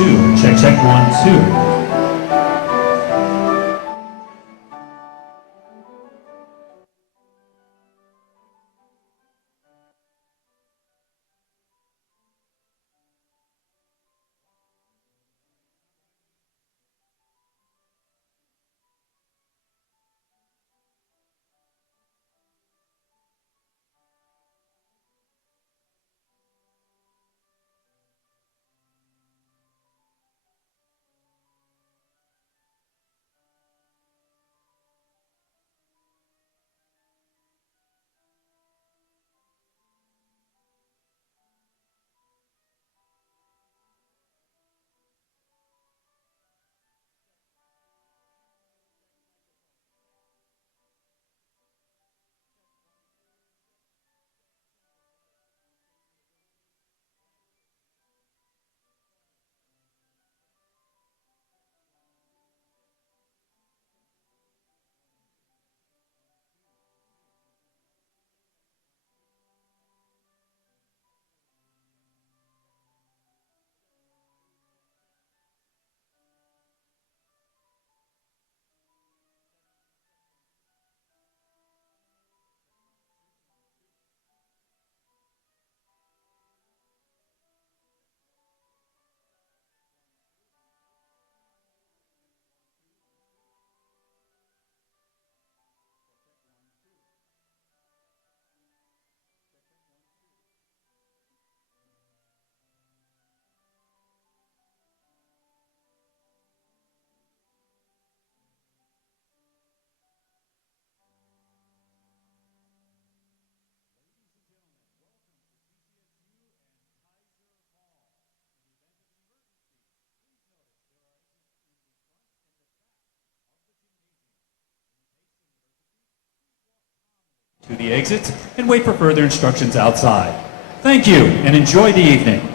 2. Check, check, 1, 2. To the exits and wait for further instructions outside. Thank you and enjoy the evening.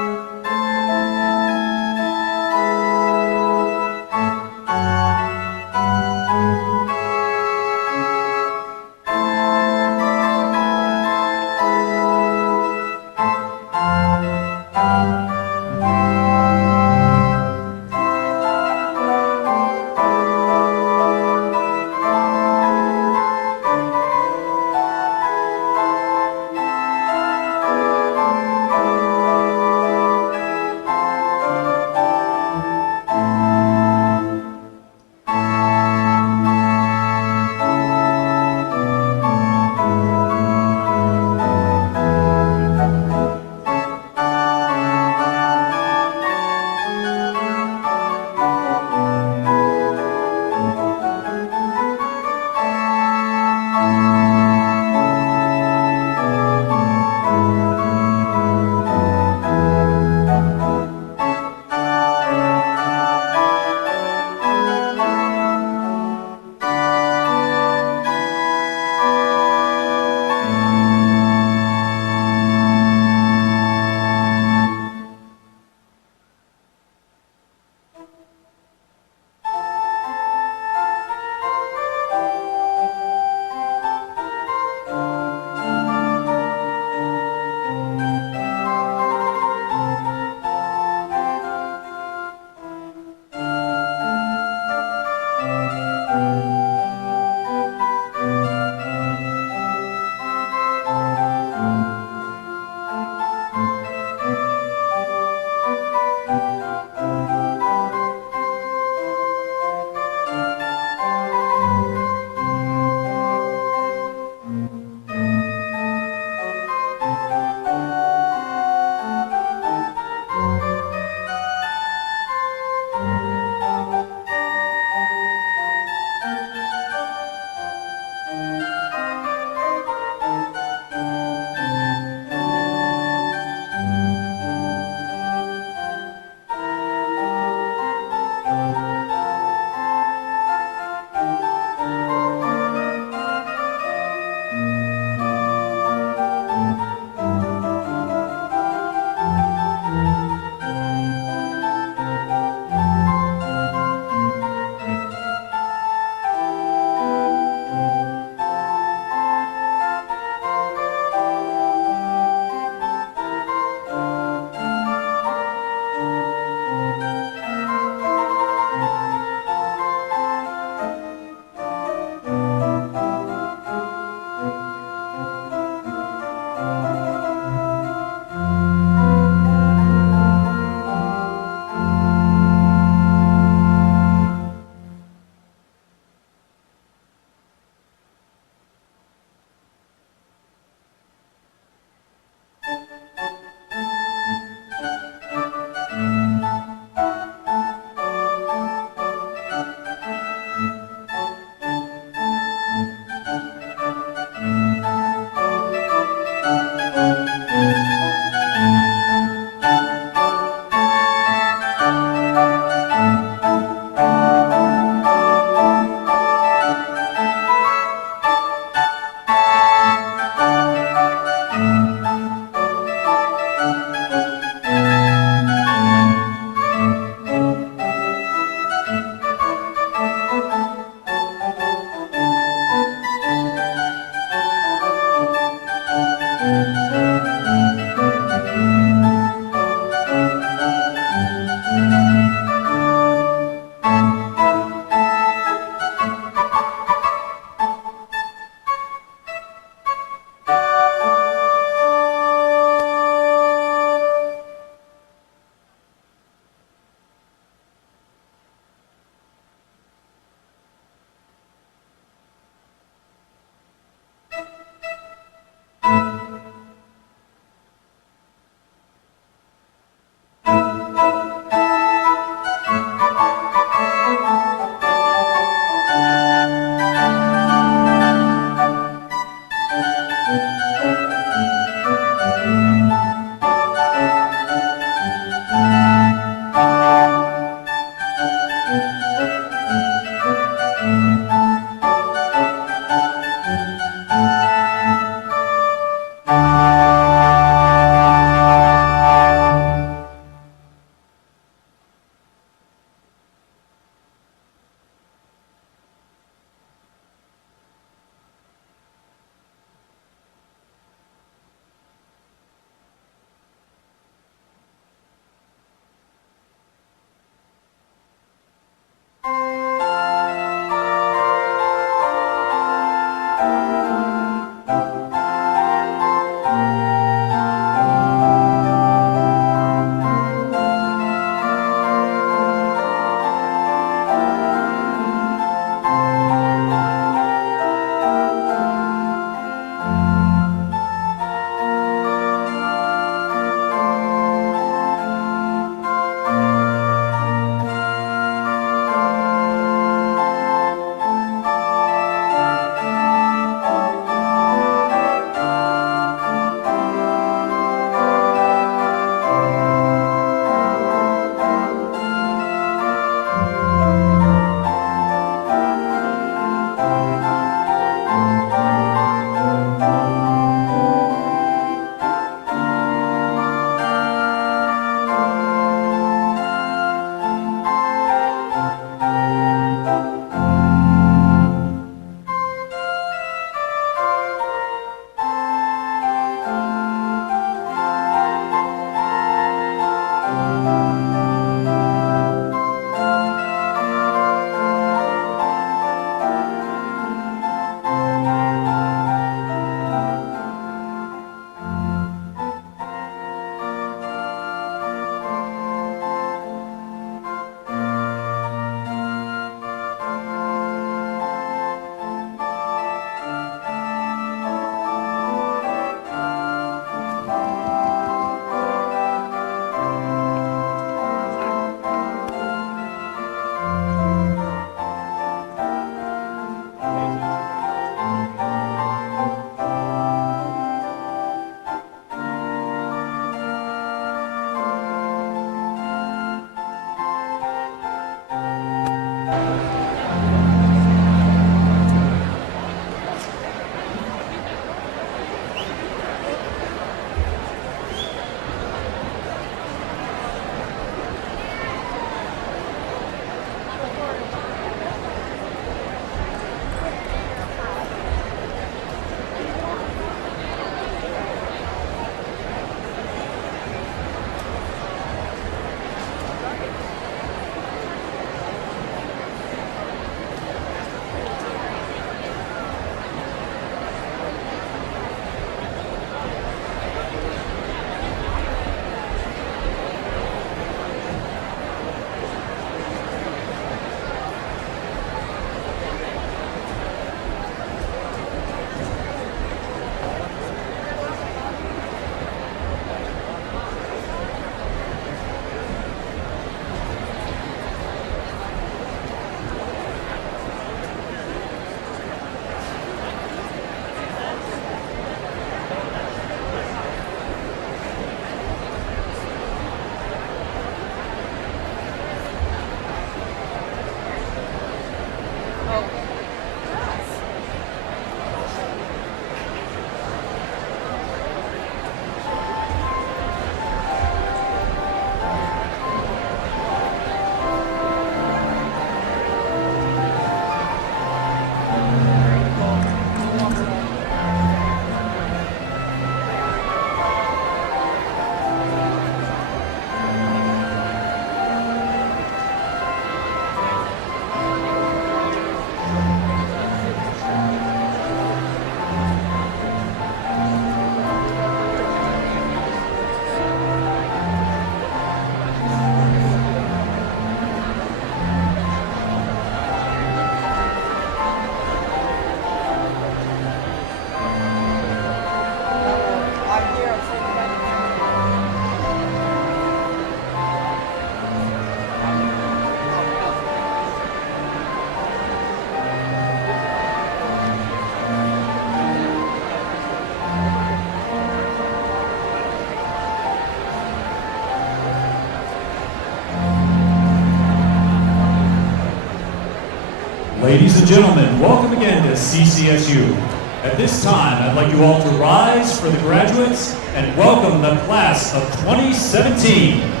Ladies and gentlemen, welcome again to CCSU. At this time, I'd like you all to rise for the graduates and welcome the class of 2017.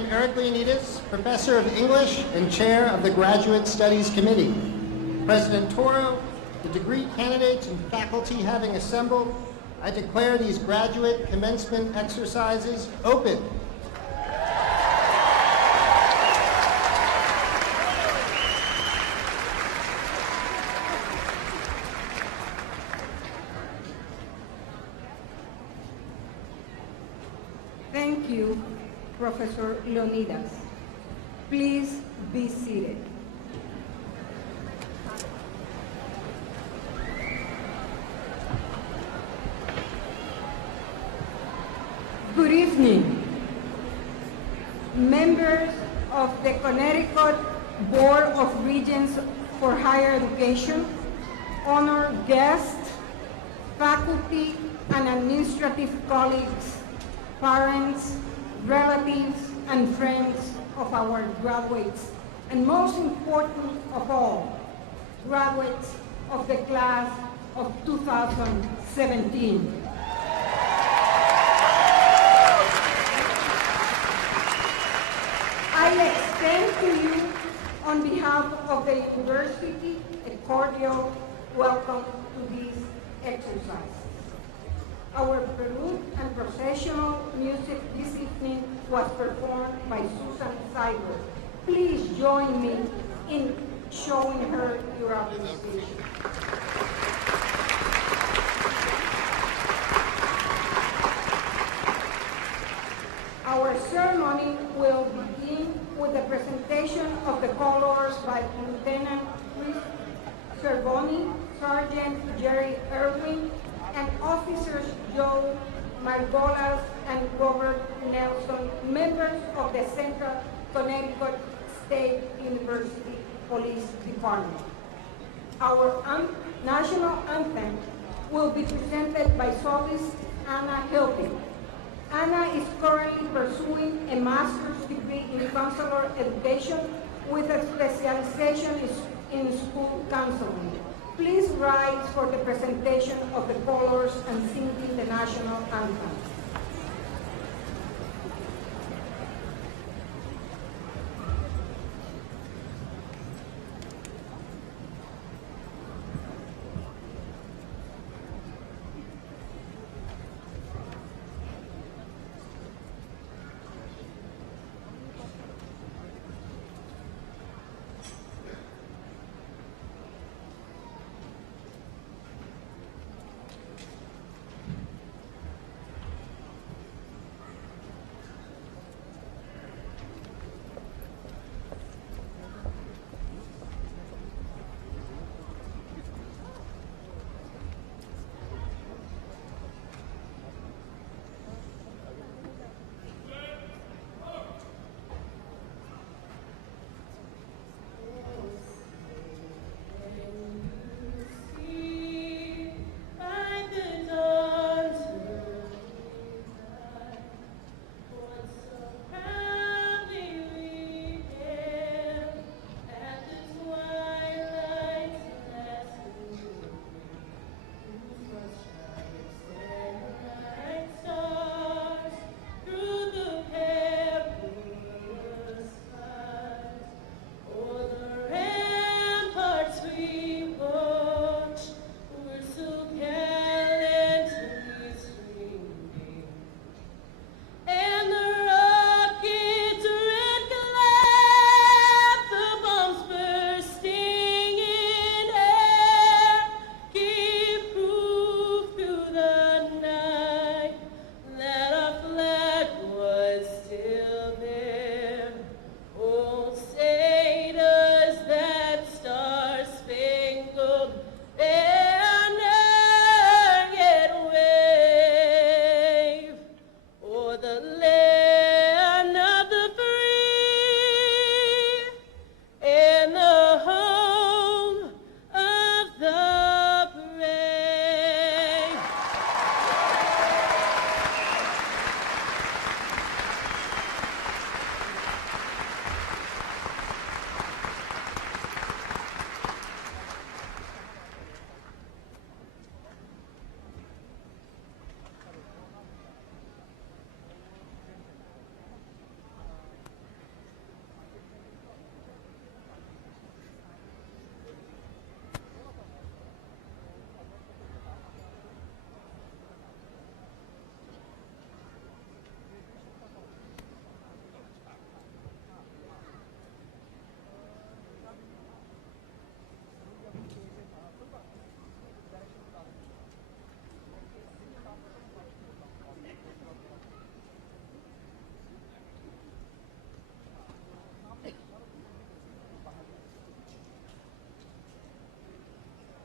am Eric Leonidas, Professor of English and Chair of the Graduate Studies Committee. President Toro, the degree candidates and faculty having assembled, I declare these graduate commencement exercises open. Thank you, Professor Leonidas. Please be seated. Good evening, members of the Connecticut Board of Regents for Higher Education, honored guests, faculty and administrative colleagues, parents, relatives, and friends of our graduates, and most important of all, graduates of the class of 2017. I extend to you, on behalf of the university, a cordial welcome to this exercise. Our prelude and processional music this evening was performed by Susan Cyber. Please join me in showing her your appreciation. Our ceremony will begin with the presentation of the colors by Lieutenant Chris Cervoni, Sergeant Jerry Irwin, and Officers Joe Margolas and Robert Nelson, members of the Central Connecticut State University Police Department. Our national anthem will be presented by soloist Anna Hilton. Anna is currently pursuing a master's degree in counselor education with a specialization in school counseling. Please rise for the presentation of the colors and singing the national anthem.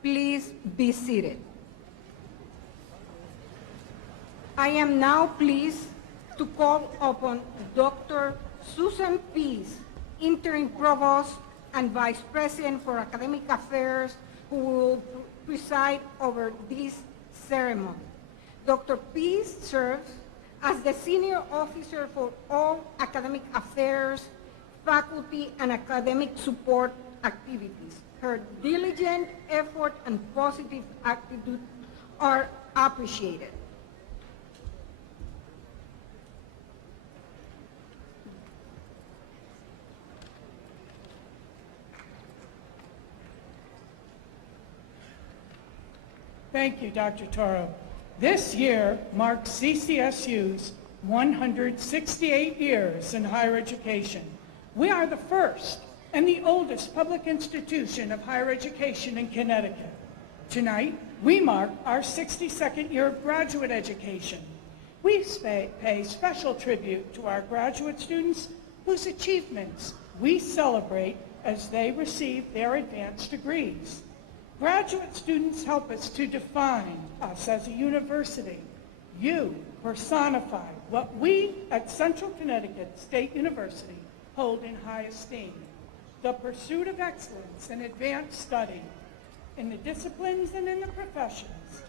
Please be seated. I am now pleased to call upon Dr. Susan Pease, Interim Provost and Vice President for Academic Affairs, who will preside over this ceremony. Dr. Pease serves as the Senior Officer for all academic affairs, faculty, and academic support activities. Her diligent effort and positive attitude are appreciated. Thank you, Dr. Toro. This year marks CCSU's 168 years in higher education. We are the first and the oldest public institution of higher education in Connecticut. Tonight, we mark our 62nd year of graduate education. We pay special tribute to our graduate students whose achievements we celebrate as they receive their advanced degrees. Graduate students help us to define us as a university. You personify what we at Central Connecticut State University hold in high esteem: the pursuit of excellence in advanced study, in the disciplines and in the professions,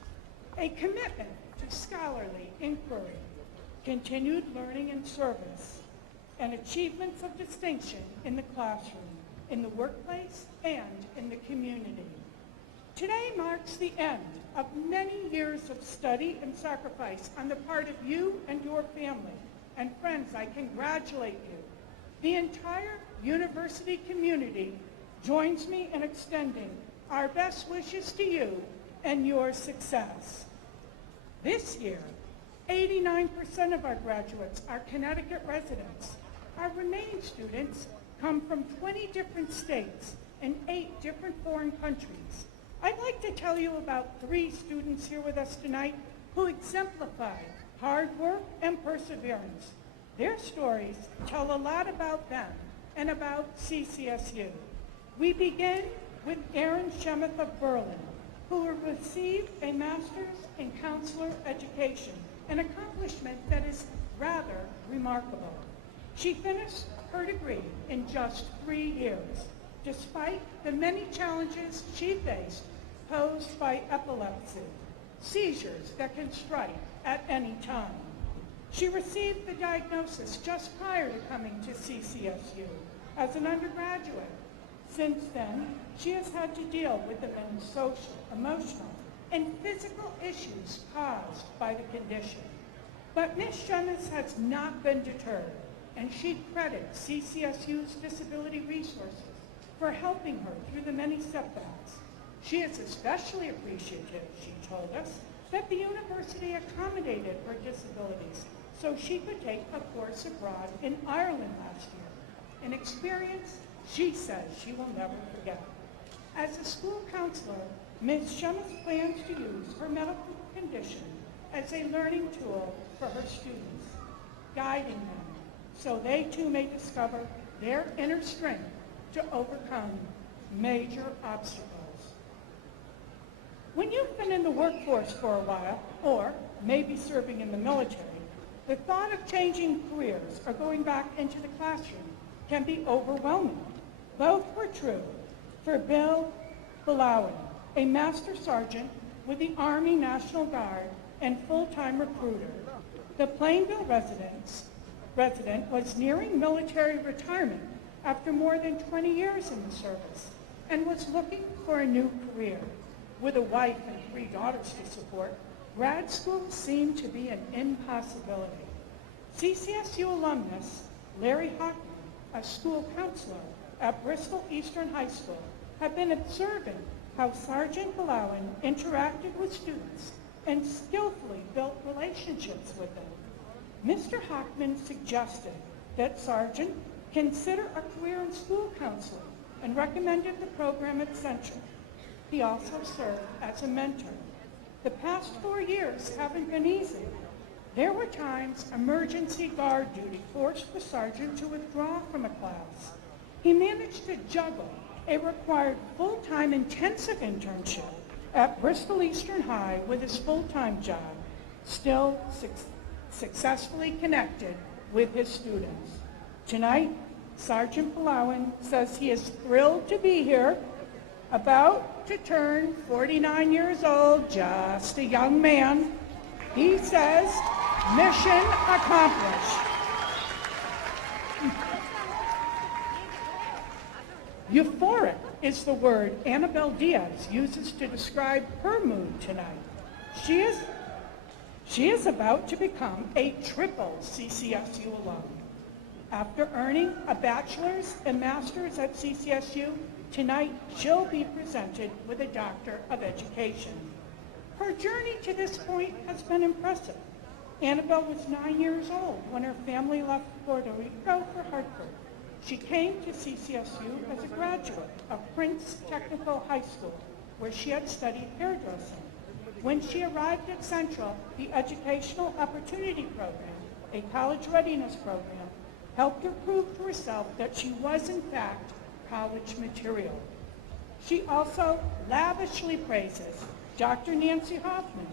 a commitment to scholarly inquiry, continued learning and service, and achievements of distinction in the classroom, in the workplace, and in the community. Today marks the end of many years of study and sacrifice on the part of you and your family. And friends, I congratulate you. The entire university community joins me in extending our best wishes to you and your success. This year, 89% of our graduates are Connecticut residents. Our remaining students come from 20 different states and 8 different foreign countries. I'd like to tell you about 3 students here with us tonight who exemplify hard work and perseverance. Their stories tell a lot about them and about CCSU. We begin with Aaron Shemeth of Berlin, who received a master's in counselor education, an accomplishment that is rather remarkable. She finished her degree in just 3 years, despite the many challenges she faced posed by epilepsy, seizures that can strike at any time. She received the diagnosis just prior to coming to CCSU as an undergraduate. Since then, she has had to deal with the many social, emotional, and physical issues caused by the condition. But Ms. Shemeth has not been deterred, and she credits CCSU's disability resources for helping her through the many setbacks. She is especially appreciative, she told us, that the university accommodated her disabilities so she could take a course abroad in Ireland last year, an experience she says she will never forget. As a school counselor, Ms. Shemeth plans to use her medical condition as a learning tool for her students, guiding them so they too may discover their inner strength to overcome major obstacles. When you've been in the workforce for a while, or maybe serving in the military, the thought of changing careers or going back into the classroom can be overwhelming. Both were true for Bill Balawan, a master sergeant with the Army National Guard and full-time recruiter. The Plainville resident was nearing military retirement after more than 20 years in the service and was looking for a new career. With a wife and 3 daughters to support, grad school seemed to be an impossibility. CCSU alumnus Larry Hockman, a school counselor at Bristol Eastern High School, had been observing how Sergeant Balawan interacted with students and skillfully built relationships with them. Mr. Hockman suggested that Sergeant consider a career in school counseling and recommended the program at Central. He also served as a mentor. The past 4 years haven't been easy. There were times emergency guard duty forced the sergeant to withdraw from a class. He managed to juggle a required full-time intensive internship at Bristol Eastern High with his full-time job, still successfully connected with his students. Tonight, Sergeant Palawan says he is thrilled to be here, about to turn 49 years old, just a young man. He says, mission accomplished. Euphoric is the word Annabelle Diaz uses to describe her mood tonight. She is about to become a triple CCSU alum. After earning a bachelor's and master's at CCSU, tonight she'll be presented with a Doctor of Education. Her journey to this point has been impressive. Annabelle was 9 years old when her family left Puerto Rico for Hartford. She came to CCSU as a graduate of Prince Technical High School, where she had studied hairdressing. When she arrived at Central, the Educational Opportunity Program, a college readiness program, helped her prove to herself that she was, in fact, college material. She also lavishly praises Dr. Nancy Hoffman,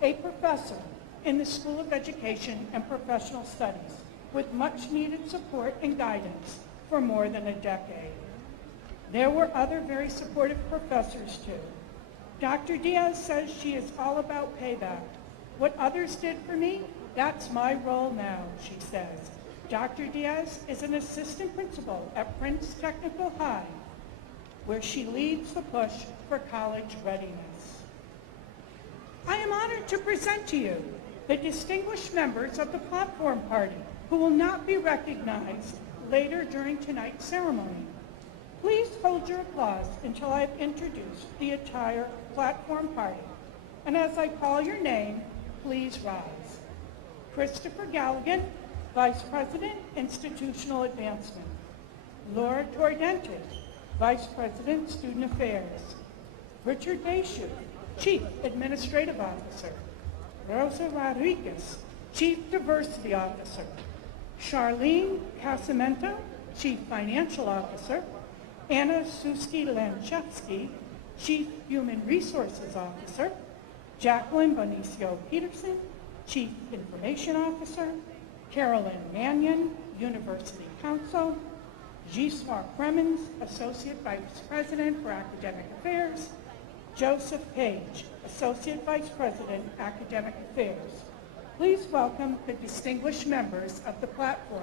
a professor in the School of Education and Professional Studies, with much needed support and guidance for more than a decade. There were other very supportive professors too. Dr. Diaz says she is all about payback. What others did for me, that's my role now, she says. Dr. Diaz is an assistant principal at Prince Technical High, where she leads the push for college readiness. I am honored to present to you the distinguished members of the platform party who will not be recognized later during tonight's ceremony. Please hold your applause until I've introduced the entire platform party. And as I call your name, please rise. Christopher Galligan, Vice President, Institutional Advancement. Laura Tordente, Vice President, Student Affairs. Richard Baishu, Chief Administrative Officer. Rosa Rodriguez, Chief Diversity Officer. Charlene Casamento, Chief Financial Officer. Anna Suski-Lanchevsky, Chief Human Resources Officer. Jacqueline Bonicio-Peterson, Chief Information Officer. Carolyn Mannion, University Counsel. Giswa Kremens, Associate Vice President for Academic Affairs. Joseph Page, Associate Vice President, Academic Affairs. Please welcome the distinguished members of the platform.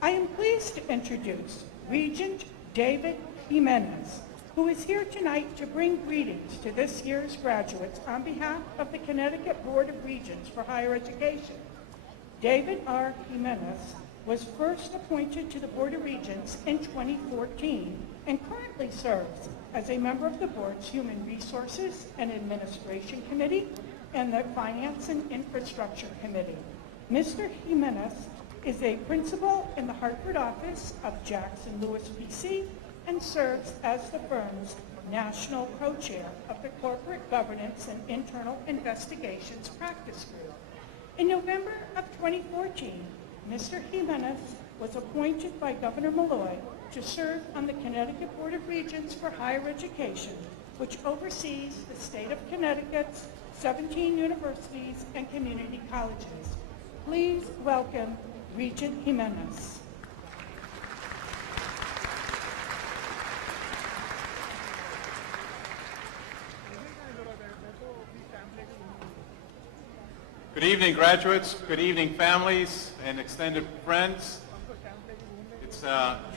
I am pleased to introduce Regent David Jimenez, who is here tonight to bring greetings to this year's graduates on behalf of the Connecticut Board of Regents for Higher Education. David R. Jimenez was first appointed to the Board of Regents in 2014 and currently serves as a member of the board's Human Resources and Administration Committee and the Finance and Infrastructure Committee. Mr. Jimenez is a principal in the Hartford office of Jackson Lewis PC and serves as the firm's national co-chair of the Corporate Governance and Internal Investigations Practice Group. In November of 2014, Mr. Jimenez was appointed by Governor Malloy to serve on the Connecticut Board of Regents for Higher Education, which oversees the state of Connecticut's 17 universities and community colleges. Please welcome Regent Jimenez. Good evening, graduates. Good evening, families and extended friends. It's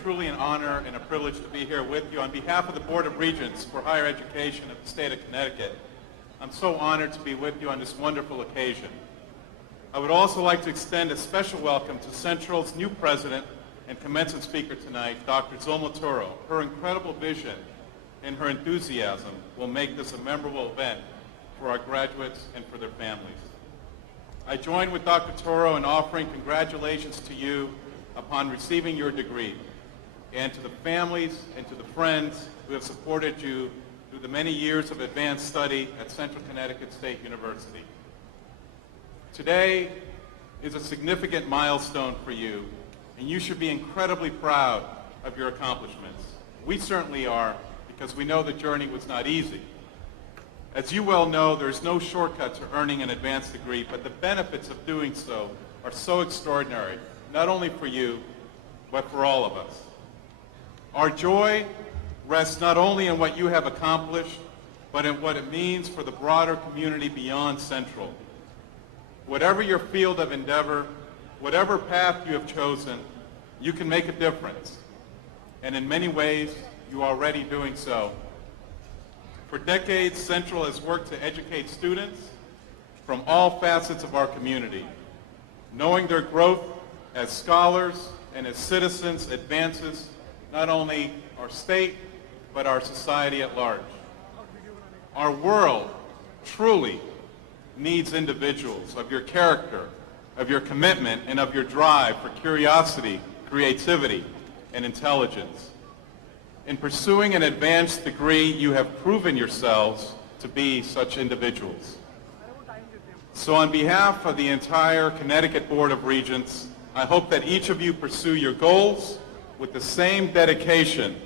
truly an honor and a privilege to be here with you. On behalf of the Board of Regents for Higher Education of the state of Connecticut, I'm so honored to be with you on this wonderful occasion. I would also like to extend a special welcome to Central's new president and commencement speaker tonight, Dr. Zulma Toro. Her incredible vision and her enthusiasm will make this a memorable event for our graduates and for their families. I join with Dr. Toro in offering congratulations to you upon receiving your degree, and to the families and to the friends who have supported you through the many years of advanced study at Central Connecticut State University. Today is a significant milestone for you, and you should be incredibly proud of your accomplishments. We certainly are, because we know the journey was not easy. As you well know, there's no shortcut to earning an advanced degree, but the benefits of doing so are so extraordinary, not only for you, but for all of us. Our joy rests not only in what you have accomplished, but in what it means for the broader community beyond Central. Whatever your field of endeavor, whatever path you have chosen, you can make a difference. And in many ways, you are already doing so. For decades, Central has worked to educate students from all facets of our community. Knowing their growth as scholars and as citizens advances not only our state, but our society at large. Our world truly needs individuals of your character, of your commitment, and of your drive for curiosity, creativity, and intelligence. In pursuing an advanced degree, you have proven yourselves to be such individuals. So on behalf of the entire Connecticut Board of Regents, I hope that each of you pursue your goals with the same dedication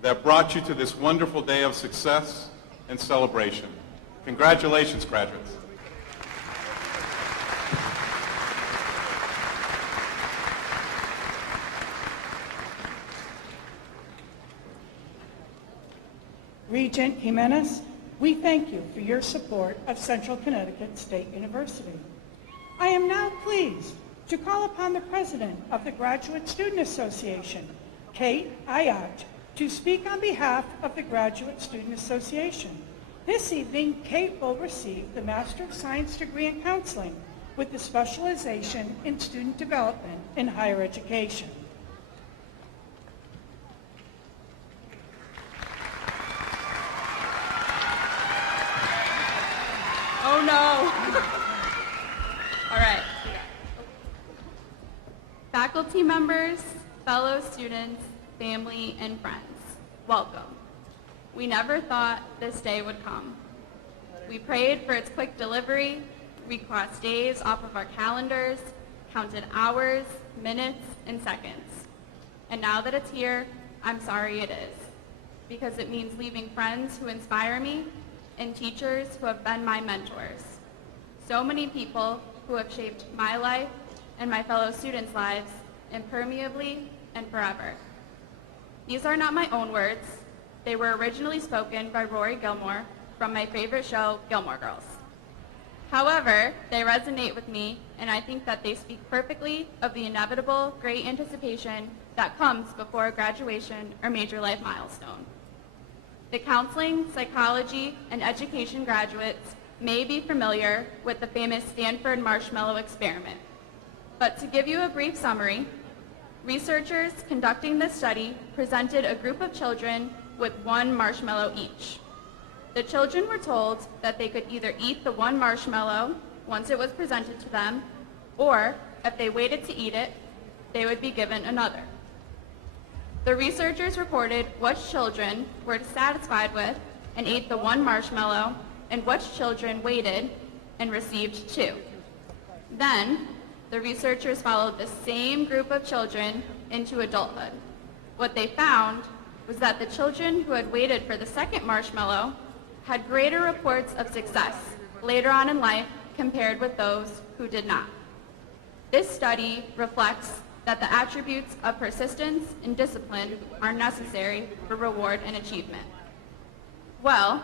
that brought you to this wonderful day of success and celebration. Congratulations, graduates. Regent Jimenez, we thank you for your support of Central Connecticut State University. I am now pleased to call upon the President of the Graduate Student Association, Kate Ayat, to speak on behalf of the Graduate Student Association. This evening, Kate will receive the Master of Science degree in Counseling with the specialization in Student Development in Higher Education. Oh no! All right. Faculty members, fellow students, family, and friends, welcome. We never thought this day would come. We prayed for its quick delivery, we crossed days off of our calendars, counted hours, minutes, and seconds. And now that it's here, I'm sorry it is, because it means leaving friends who inspire me and teachers who have been my mentors. So many people who have shaped my life and my fellow students' lives impermeably and forever. These are not my own words. They were originally spoken by Rory Gilmore from my favorite show, Gilmore Girls. However, they resonate with me, and I think that they speak perfectly of the inevitable great anticipation that comes before a graduation or major life milestone. The counseling, psychology, and education graduates may be familiar with the famous Stanford marshmallow experiment. But to give you a brief summary, researchers conducting this study presented a group of children with one marshmallow each. The children were told that they could either eat the one marshmallow once it was presented to them, or if they waited to eat it, they would be given another. The researchers reported which children were satisfied with and ate the one marshmallow and which children waited and received two. Then, the researchers followed the same group of children into adulthood. What they found was that the children who had waited for the second marshmallow had greater reports of success later on in life compared with those who did not. This study reflects that the attributes of persistence and discipline are necessary for reward and achievement. Well,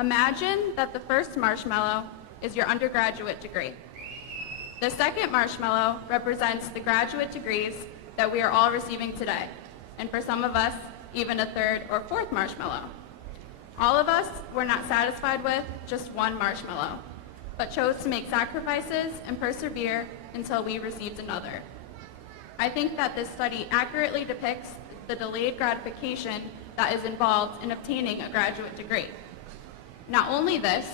imagine that the first marshmallow is your undergraduate degree. The second marshmallow represents the graduate degrees that we are all receiving today, and for some of us, even a third or fourth marshmallow. All of us were not satisfied with just one marshmallow, but chose to make sacrifices and persevere until we received another. I think that this study accurately depicts the delayed gratification that is involved in obtaining a graduate degree. Not only this,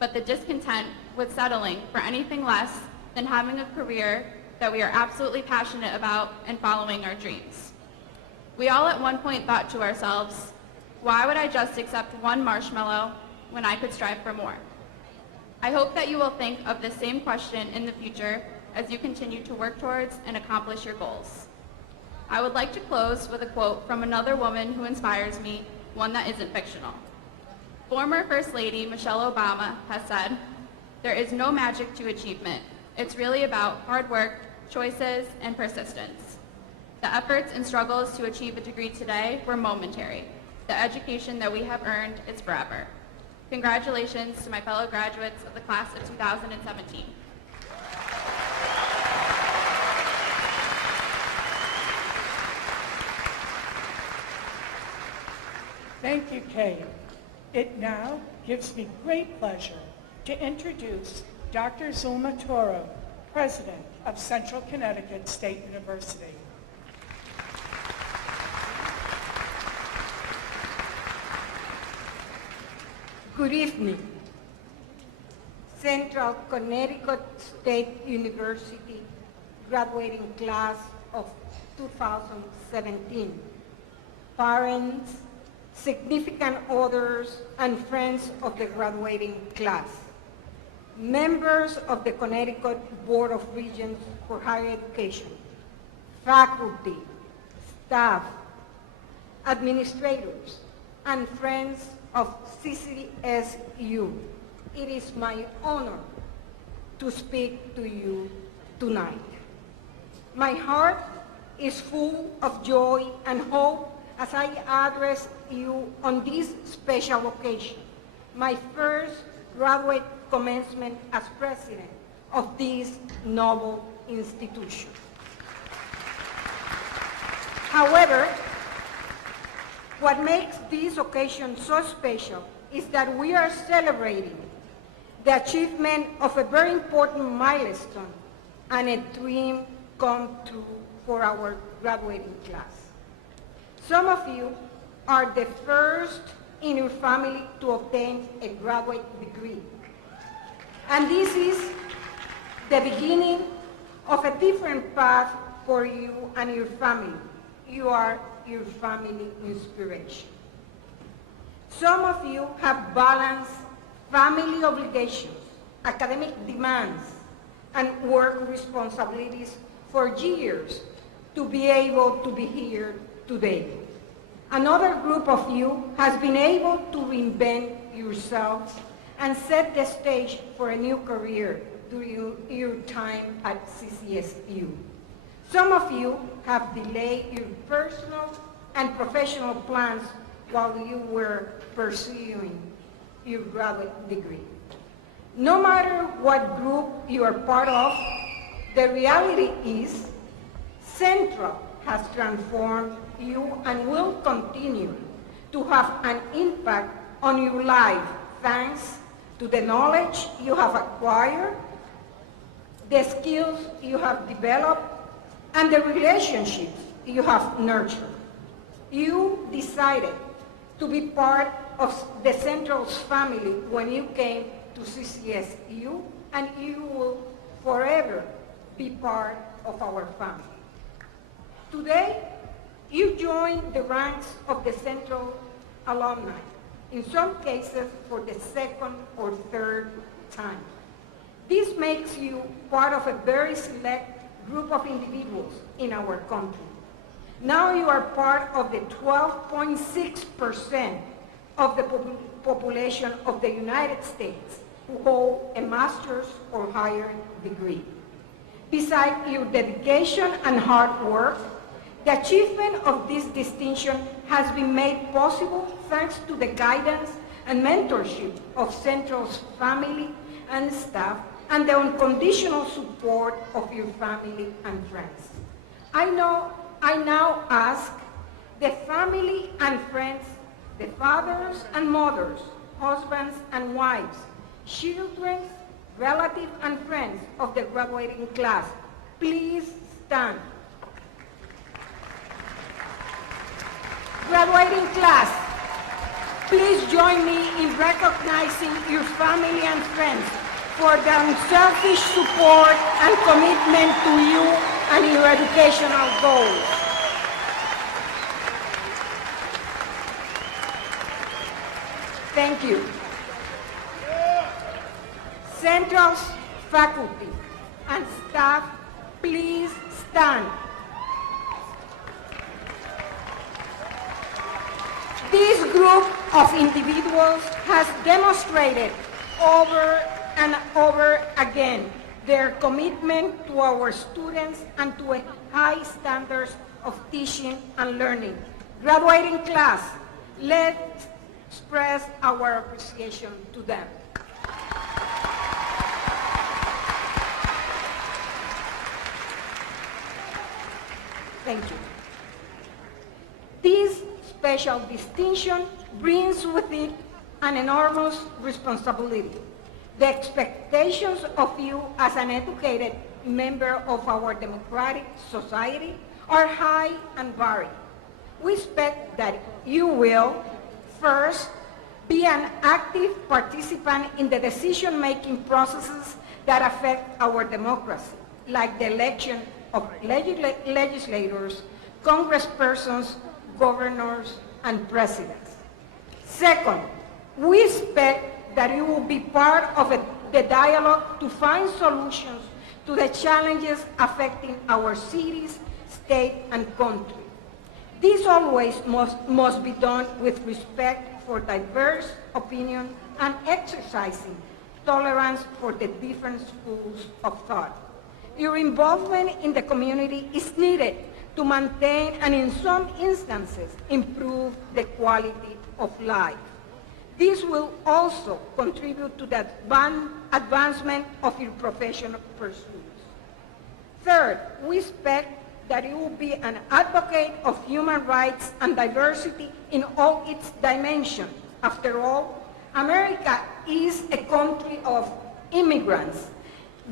but the discontent with settling for anything less than having a career that we are absolutely passionate about and following our dreams. We all at one point thought to ourselves, why would I just accept one marshmallow when I could strive for more? I hope that you will think of the same question in the future as you continue to work towards and accomplish your goals. I would like to close with a quote from another woman who inspires me, one that isn't fictional. Former First Lady Michelle Obama has said, "There is no magic to achievement. It's really about hard work, choices, and persistence. The efforts and struggles to achieve a degree today were momentary. The education that we have earned is forever." Congratulations to my fellow graduates of the class of 2017. Thank you, Kay. It now gives me great pleasure to introduce Dr. Zulma Toro, President of Central Connecticut State University. Good evening. Central Connecticut State University graduating class of 2017. Parents, significant others, and friends of the graduating class. Members of the Connecticut Board of Regents for Higher Education. Faculty, staff, administrators, and friends of CCSU. It is my honor to speak to you tonight. My heart is full of joy and hope as I address you on this special occasion, my first graduate commencement as president of this noble institution. However, what makes this occasion so special is that we are celebrating the achievement of a very important milestone and a dream come true for our graduating class. Some of you are the first in your family to obtain a graduate degree. And this is the beginning of a different path for you and your family. You are your family inspiration. Some of you have balanced family obligations, academic demands, and work responsibilities for years to be able to be here today. Another group of you has been able to reinvent yourselves and set the stage for a new career during your time at CCSU. Some of you have delayed your personal and professional plans while you were pursuing your graduate degree. No matter what group you are part of, the reality is Central has transformed you and will continue to have an impact on your life thanks to the knowledge you have acquired, the skills you have developed, and the relationships you have nurtured. You decided to be part of the Central's family when you came to CCSU, and you will forever be part of our family. Today, you join the ranks of the Central alumni, in some cases for the second or third time. This makes you part of a very select group of individuals in our country. Now you are part of the 12.6% of the population of the United States who hold a master's or higher degree. Besides your dedication and hard work, the achievement of this distinction has been made possible thanks to the guidance and mentorship of Central's family and staff and the unconditional support of your family and friends. I now ask the family and friends, the fathers and mothers, husbands and wives, children, relatives and friends of the graduating class, please stand. Graduating class, please join me in recognizing your family and friends for their unselfish support and commitment to you and your educational goals. Thank you. Central's faculty and staff, please stand. This group of individuals has demonstrated over and over again their commitment to our students and to a high standards of teaching and learning. Graduating class, let's express our appreciation to them. Thank you. This special distinction brings with it an enormous responsibility. The expectations of you as an educated member of our democratic society are high and varied. We expect that you will, first, be an active participant in the decision-making processes that affect our democracy, like the election of legislators, congresspersons, governors, and presidents. Second, we expect that you will be part of the dialogue to find solutions to the challenges affecting our cities, state, and country. This always must be done with respect for diverse opinion and exercising tolerance for the different schools of thought. Your involvement in the community is needed to maintain and in some instances improve the quality of life. This will also contribute to the advancement of your professional pursuits. Third, we expect that you will be an advocate of human rights and diversity in all its dimensions. After all, America is a country of immigrants,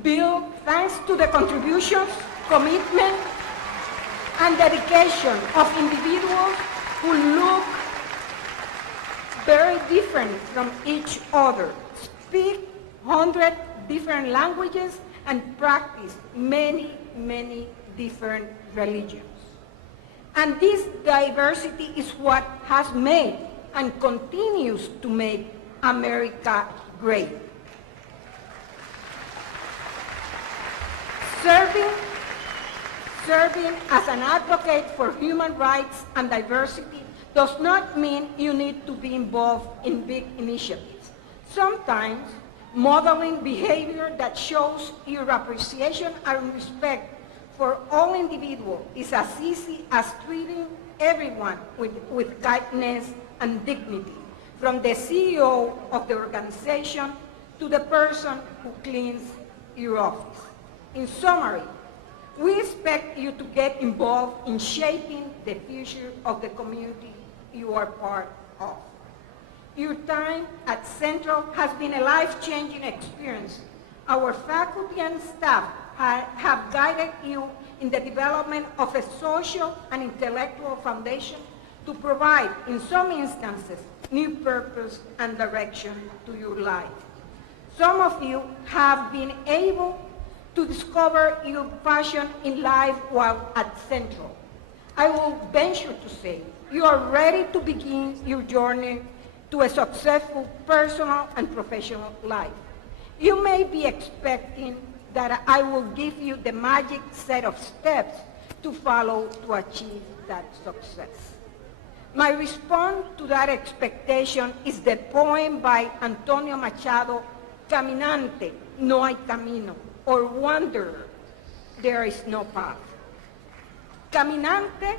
built thanks to the contributions, commitment, and dedication of individuals who look very different from each other, speak 100 different languages, and practice many, many different religions. And this diversity is what has made and continues to make America great. Serving as an advocate for human rights and diversity does not mean you need to be involved in big initiatives. Sometimes, modeling behavior that shows your appreciation and respect for all individuals is as easy as treating everyone with kindness and dignity, from the CEO of the organization to the person who cleans your office. In summary, we expect you to get involved in shaping the future of the community you are part of. Your time at Central has been a life-changing experience. Our faculty and staff have guided you in the development of a social and intellectual foundation to provide, in some instances, new purpose and direction to your life. Some of you have been able to discover your passion in life while at Central. I will venture to say you are ready to begin your journey to a successful personal and professional life. You may be expecting that I will give you the magic set of steps to follow to achieve that success. My response to that expectation is the poem by Antonio Machado, Caminante, no hay camino, or Wanderer, there is no path. Caminante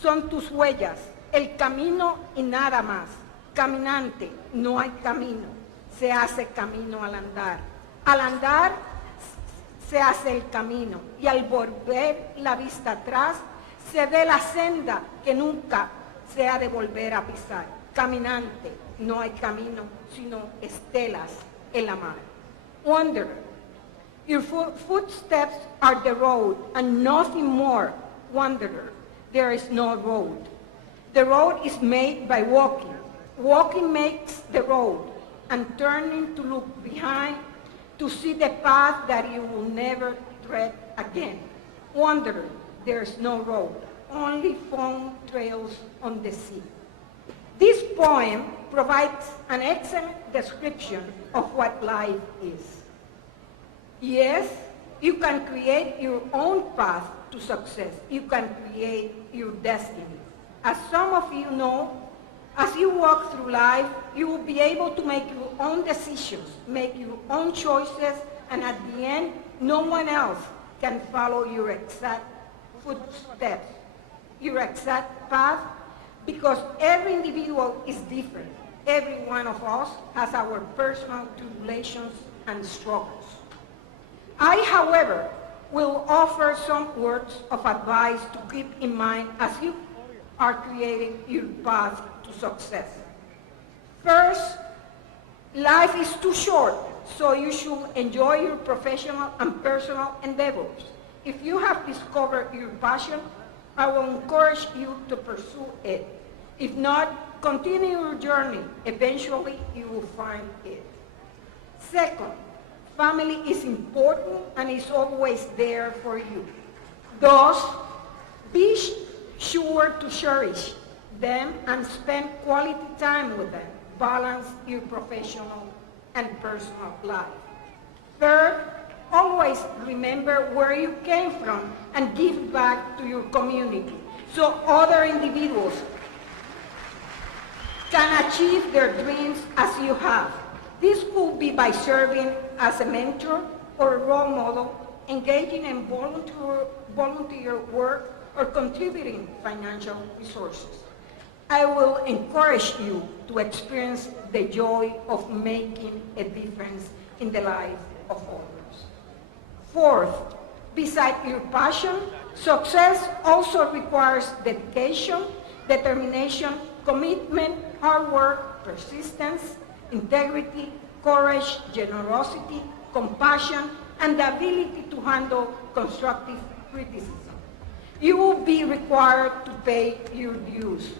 son tus huellas, el camino y nada más. Caminante, no hay camino, se hace camino al andar. Al andar se hace el camino y al volver la vista atrás se ve la senda que nunca se ha de volver a pisar. Caminante, no hay camino, sino estelas en la mar. Wanderer, your footsteps are the road and nothing more. Wanderer, there is no road. The road is made by walking. Walking makes the road, and turning to look behind to see the path that you will never tread again. Wanderer, there is no road, only foam trails on the sea. This poem provides an excellent description of what life is. Yes, You can create your own path to success. You can create your destiny. As some of you know, as you walk through life, you will be able to make your own decisions, make your own choices, and at the end, no one else can follow your exact footsteps, your exact path, because every individual is different. Every one of us has our personal tribulations and struggles. I, however, will offer some words of advice to keep in mind as you are creating your path to success. First, life is too short, so you should enjoy your professional and personal endeavors. If you have discovered your passion, I will encourage you to pursue it. If not, continue your journey. Eventually, you will find it. Second, family is important and is always there for you. Thus, be sure to cherish them and spend quality time with them. Balance your professional and personal life. Third, always remember where you came from and give back to your community so other individuals can achieve their dreams as you have. This could be by serving as a mentor or a role model, engaging in volunteer work, or contributing financial resources. I will encourage you to experience the joy of making a difference in the life of others. Fourth, besides your passion, success also requires dedication, determination, commitment, hard work, persistence, integrity, courage, generosity, compassion, and the ability to handle constructive criticism. You will be required to pay your dues.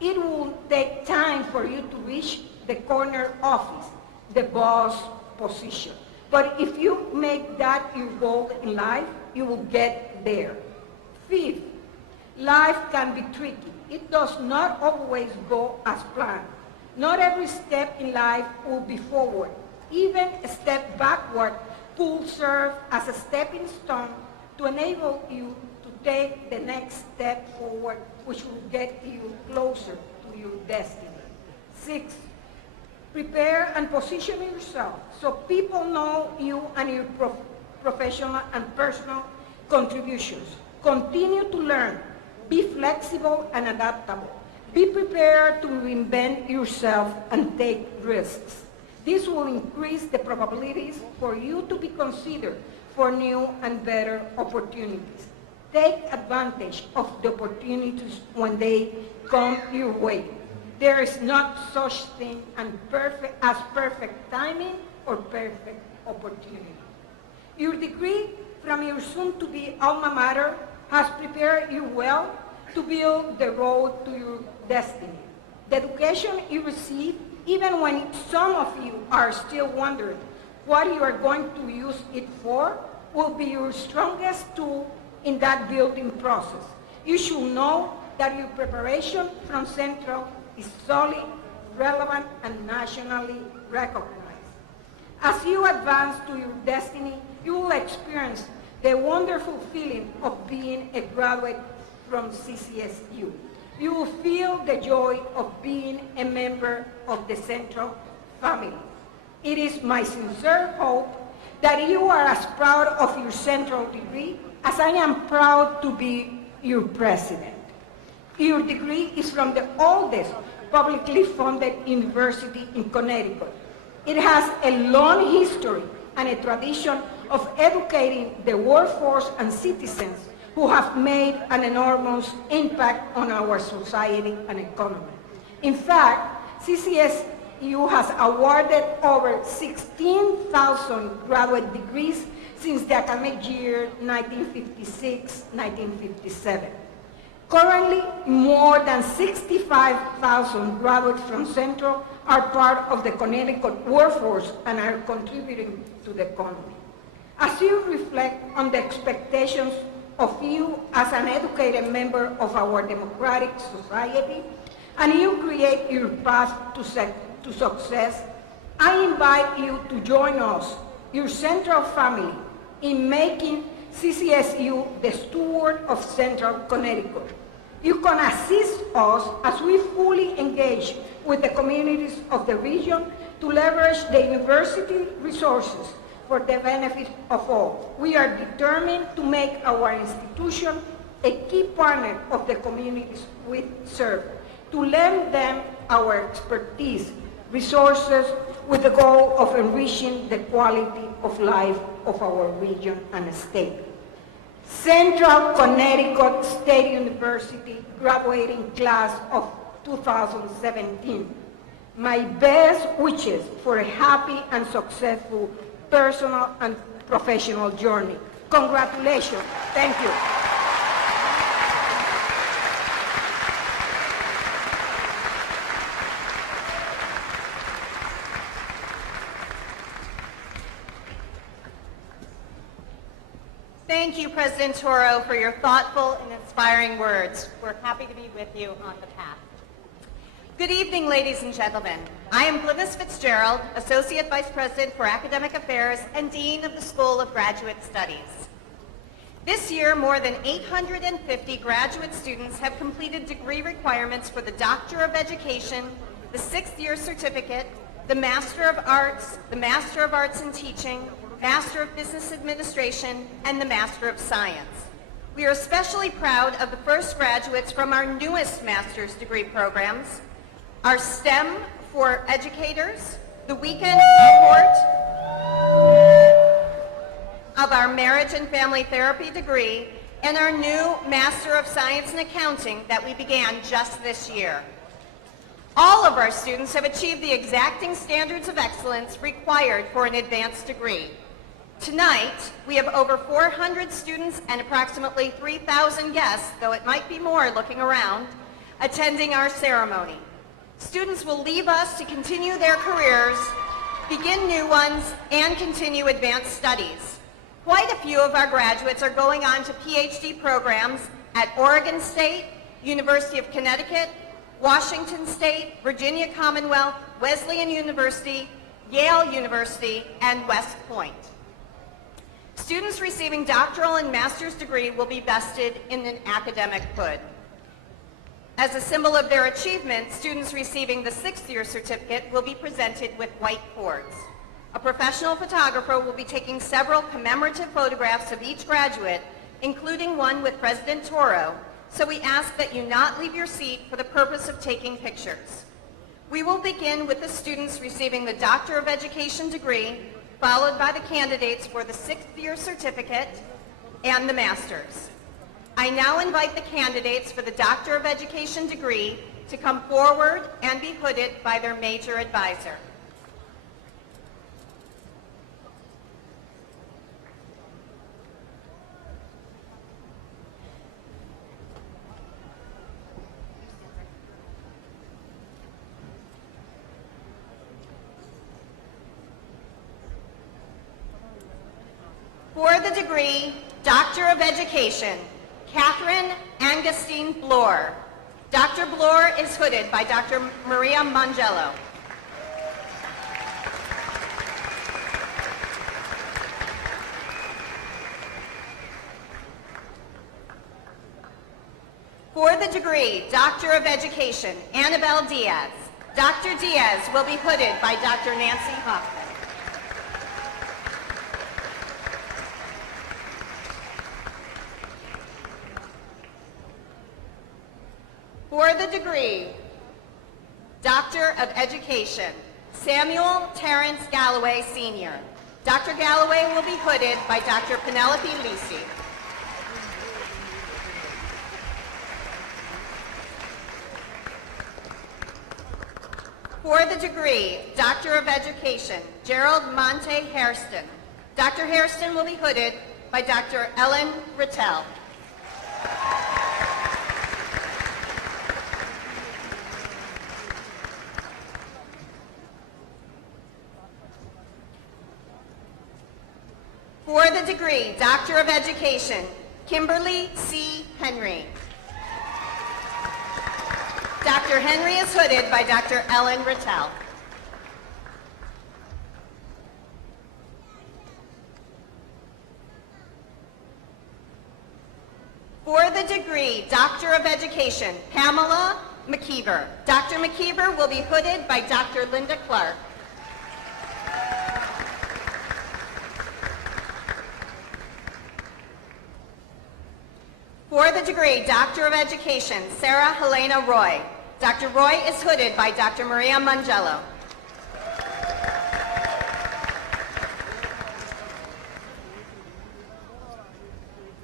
It will take time for you to reach the corner office, the boss position. But if you make that your goal in life, you will get there. Fifth, life can be tricky. It does not always go as planned. Not every step in life will be forward. Even a step backward could serve as a stepping stone to enable you to take the next step forward, which will get you closer to your destiny. Sixth, prepare and position yourself so people know you and your professional and personal contributions. Continue to learn. Be flexible and adaptable. Be prepared to reinvent yourself and take risks. This will increase the probabilities for you to be considered for new and better opportunities. Take advantage of the opportunities when they come your way. There is not such thing as perfect timing or perfect opportunity. Your degree from your soon-to-be alma mater has prepared you well to build the road to your destiny. The education you receive, even when some of you are still wondering what you are going to use it for, will be your strongest tool in that building process. You should know that your preparation from Central is solid, relevant, and nationally recognized. As you advance to your destiny, you will experience the wonderful feeling of being a graduate from CCSU. You will feel the joy of being a member of the Central family. It is my sincere hope that you are as proud of your Central degree as I am proud to be your president. Your degree is from the oldest publicly funded university in Connecticut. It has a long history and a tradition of educating the workforce and citizens who have made an enormous impact on our society and economy. In fact, CCSU has awarded over 16,000 graduate degrees since the academic year 1956-1957. Currently, more than 65,000 graduates from Central are part of the Connecticut workforce and are contributing to the economy. As you reflect on the expectations of you as an educated member of our democratic society, and you create your path to success, I invite you to join us, your Central family, in making CCSU the steward of Central Connecticut. You can assist us as we fully engage with the communities of the region to leverage the university resources for the benefit of all. We are determined to make our institution a key partner of the communities we serve, to lend them our expertise, resources, with the goal of enriching the quality of life of our region and state. Central Connecticut State University graduating class of 2017. My best wishes for a happy and successful personal and professional journey. Congratulations. Thank you. Thank you, President Toro, for your thoughtful and inspiring words. We're happy to be with you on the path. Good evening, ladies and gentlemen. I am Glynis Fitzgerald, Associate Vice President for Academic Affairs and Dean of the School of Graduate Studies. This year, more than 850 graduate students have completed degree requirements for the Doctor of Education, the 6th-year certificate, the Master of Arts, the Master of Arts in Teaching, Master of Business Administration, and the Master of Science. We are especially proud of the first graduates from our newest master's degree programs, our STEM for educators, the weekend cohort of our Marriage and Family Therapy degree, and our new Master of Science in Accounting that we began just this year. All of our students have achieved the exacting standards of excellence required for an advanced degree. Tonight, we have over 400 students and approximately 3,000 guests, though it might be more looking around, attending our ceremony. Students will leave us to continue their careers, begin new ones, and continue advanced studies. Quite a few of our graduates are going on to PhD programs at Oregon State, University of Connecticut, Washington State, Virginia Commonwealth, Wesleyan University, Yale University, and West Point. Students receiving doctoral and master's degree will be vested in an academic hood. As a symbol of their achievement, students receiving the 6th-year certificate will be presented with white cords. A professional photographer will be taking several commemorative photographs of each graduate, including one with President Toro, so we ask that you not leave your seat for the purpose of taking pictures. We will begin with the students receiving the Doctor of Education degree, followed by the candidates for the 6th-year certificate and the master's. I now invite the candidates for the Doctor of Education degree to come forward and be hooded by their major advisor. For the degree, Doctor of Education, Catherine Angustine Bloor. Dr. Bloor is hooded by Dr. Maria Mangello. For the degree, Doctor of Education, Annabelle Diaz. Dr. Diaz will be hooded by Dr. Nancy Hoffman. For the degree, Doctor of Education, Samuel Terrence Galloway, Sr. Dr. Galloway will be hooded by Dr. Penelope Lisi. For the degree, Doctor of Education, Gerald Monte Hairston. Dr. Hairston will be hooded by Dr. Ellen Rittel. For the degree, Doctor of Education, Kimberly C. Henry. Dr. Henry is hooded by Dr. Ellen Rittel. For the degree Doctor of Education, Pamela McKeever. Dr. McKeever will be hooded by Dr. Linda Clark. For the degree Doctor of Education, Sarah Helena Roy. Dr. Roy is hooded by Dr. Maria Mangello.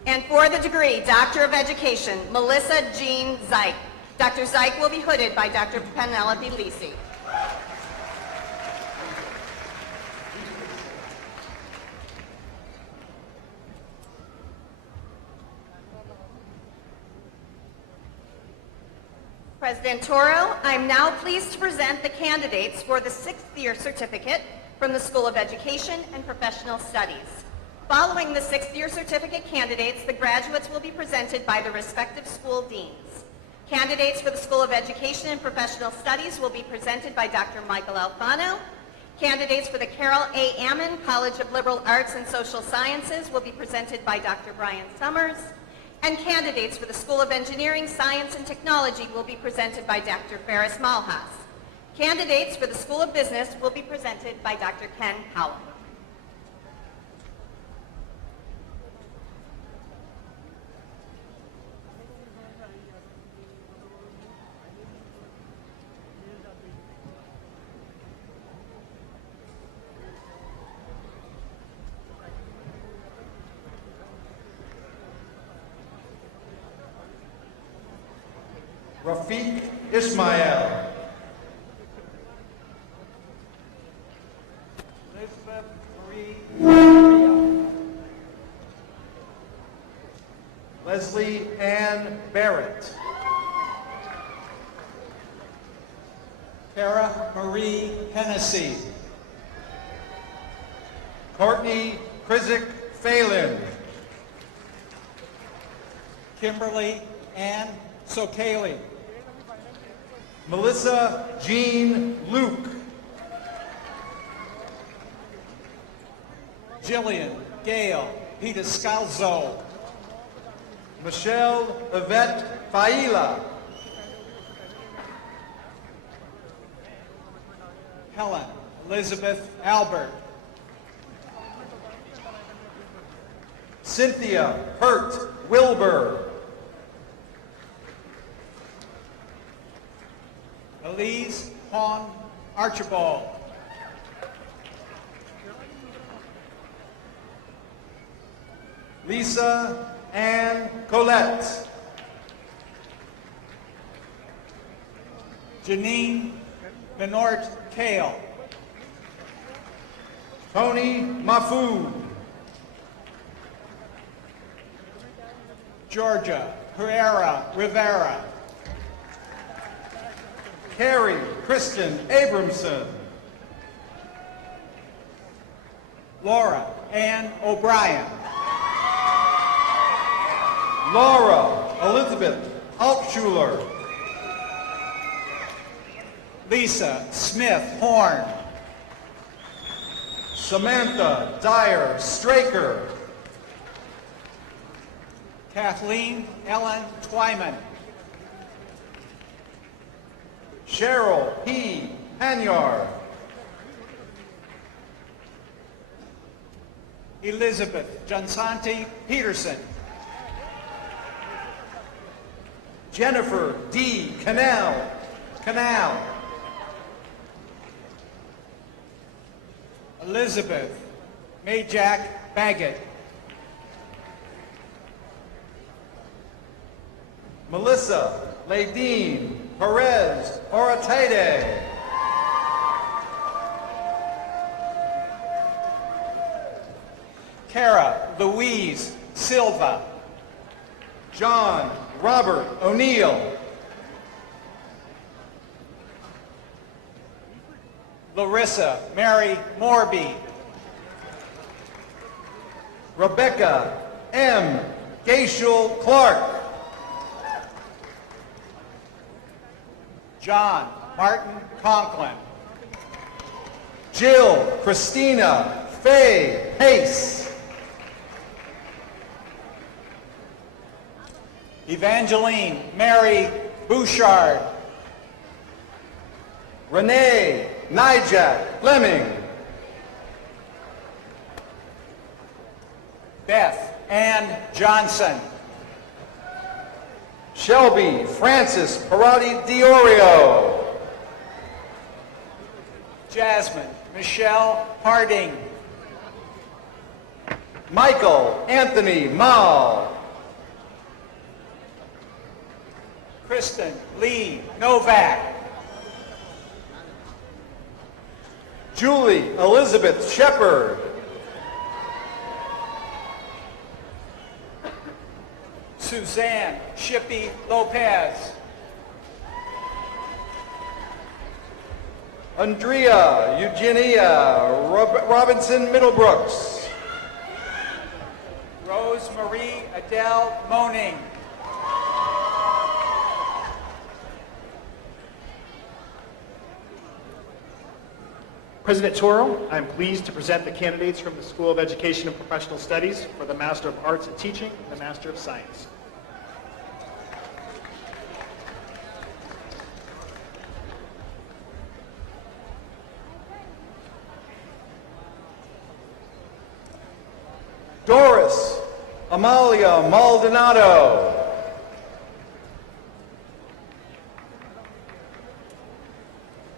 And for the degree Doctor of Education, Melissa Jean Zeich. Dr. Zeich will be hooded by Dr. Penelope Lisi. President Toro, I am now pleased to present the candidates for the 6th year certificate from the School of Education and Professional Studies. Following the 6th year certificate candidates, the graduates will be presented by the respective school deans. Candidates for the School of Education and Professional Studies will be presented by Dr. Michael Alfano. Candidates for the Carol A. Ammon College of Liberal Arts and Social Sciences will be presented by Dr. Brian Summers. And candidates for the School of Engineering, Science, and Technology will be presented by Dr. Ferris Malhas. Candidates for the School of Business will be presented by Dr. Ken Howell. Rafiq Ismail. Elizabeth Marie. Leslie Ann Barrett. Tara Marie Hennessy. Courtney Krizik Phelan. Kimberly Ann Sokali. Melissa Jean Luke. Jillian Gail Pedescalzo. Michelle Yvette Faila. Helen Elizabeth Albert. Cynthia Hurt Wilbur. Elise Hong Archibald. Lisa Ann Colette. Janine Benort Kale. Tony Mafood. Georgia Herrera Rivera. Carrie Kristen Abramson. Laura Ann O'Brien. Laura Elizabeth Altschuler. Lisa Smith Horn. Samantha Dyer Straker. Kathleen Ellen Twyman. Cheryl P. Hanyard. Elizabeth Jansanti Peterson. Jennifer D. Canal. Elizabeth Majak Baggett. Melissa Ladine Perez Orataide. Kara Louise Silva. John Robert O'Neill. Larissa Mary Morby. Rebecca M. Gaishel Clark. John Martin Conklin. Jill Christina Faye Pace. Evangeline Mary Bouchard. Renee Nijak Fleming. Beth Ann Johnson. Shelby Francis Parati Diorio. Jasmine Michelle Harding. Michael Anthony Mall. Kristen Lee Novak. Julie Elizabeth Shepard. Suzanne Shippey Lopez. Andrea Eugenia Robinson Middlebrooks. Rose Marie Adele Moning. President Toro, I am pleased to present the candidates from the School of Education and Professional Studies for the Master of Arts in Teaching and the Master of Science. Doris Amalia Maldonado.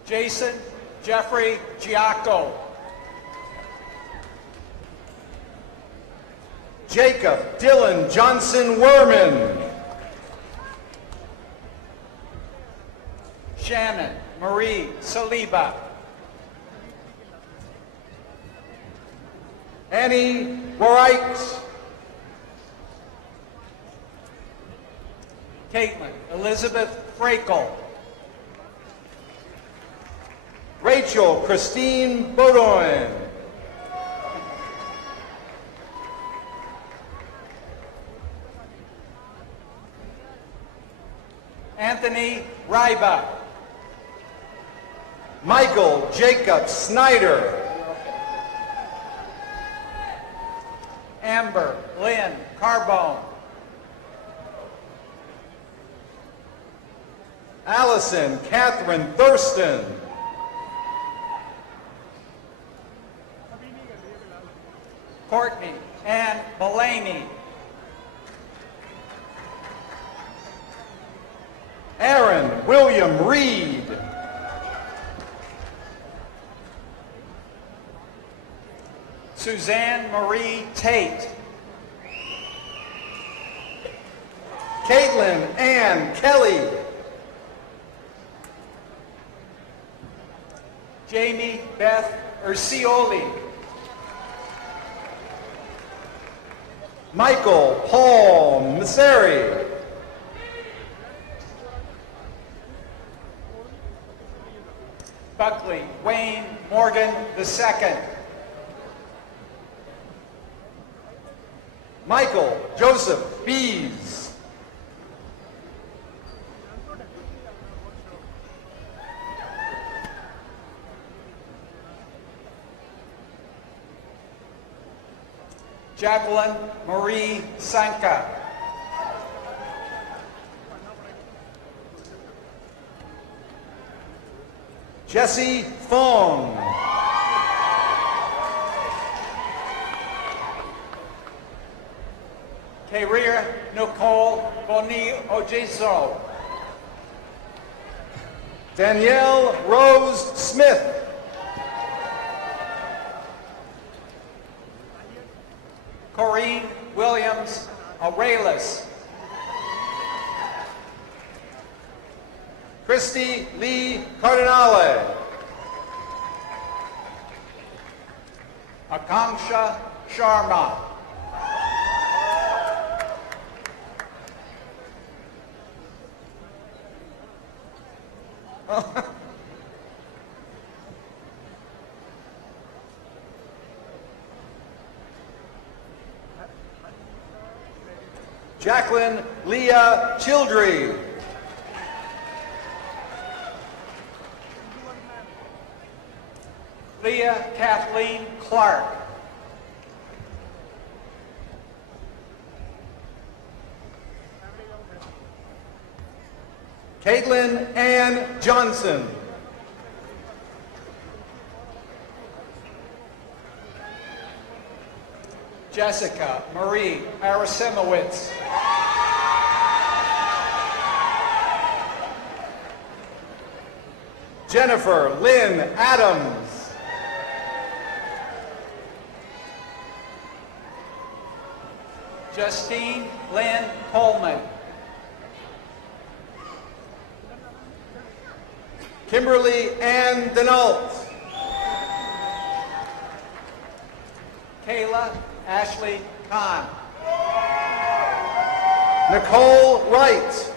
Jason Jeffrey Giacco. Jacob Dylan Johnson Werman. Shannon Marie Saliba. Annie Wright. Caitlin Elizabeth Frakel. Rachel Christine Bodoin. Anthony Ryba. Michael Jacob Snyder. Amber Lynn Carbone. Allison Catherine Thurston. Courtney Ann Mullaney. Aaron William Reed. Suzanne Marie Tate. Caitlin Ann Kelly. Jamie Beth Ursioli. Michael Paul Messeri. Buckley Wayne Morgan II. Michael Joseph Bees. Jacqueline Marie Sanka. Jesse Fong. Keria Nicole Boni Ojiso. Danielle Rose Smith. Corrine Williams Aurelis. Christy Lee Cardinale. Akanksha Sharma. Jacqueline Leah Childry. Leah Kathleen Clark. Caitlin Ann Johnson. Jessica Marie Arasimowitz. Jennifer Lynn Adams. Justine Lynn Coleman. Kimberly Ann Denault. Kayla Ashley Kahn. Nicole Wright.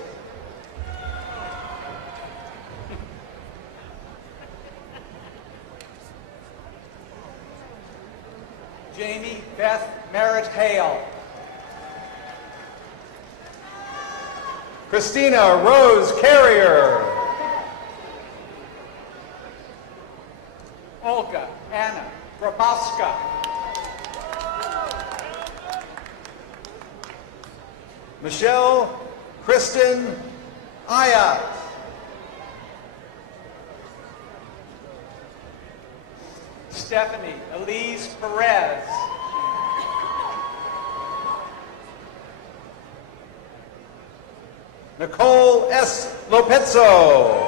Jamie Beth Merritt Hale. Christina Rose Carrier. Olga Anna Grabowska. Michelle Kristen Ayat. Stephanie Elise Perez. Nicole S. Lopezzo.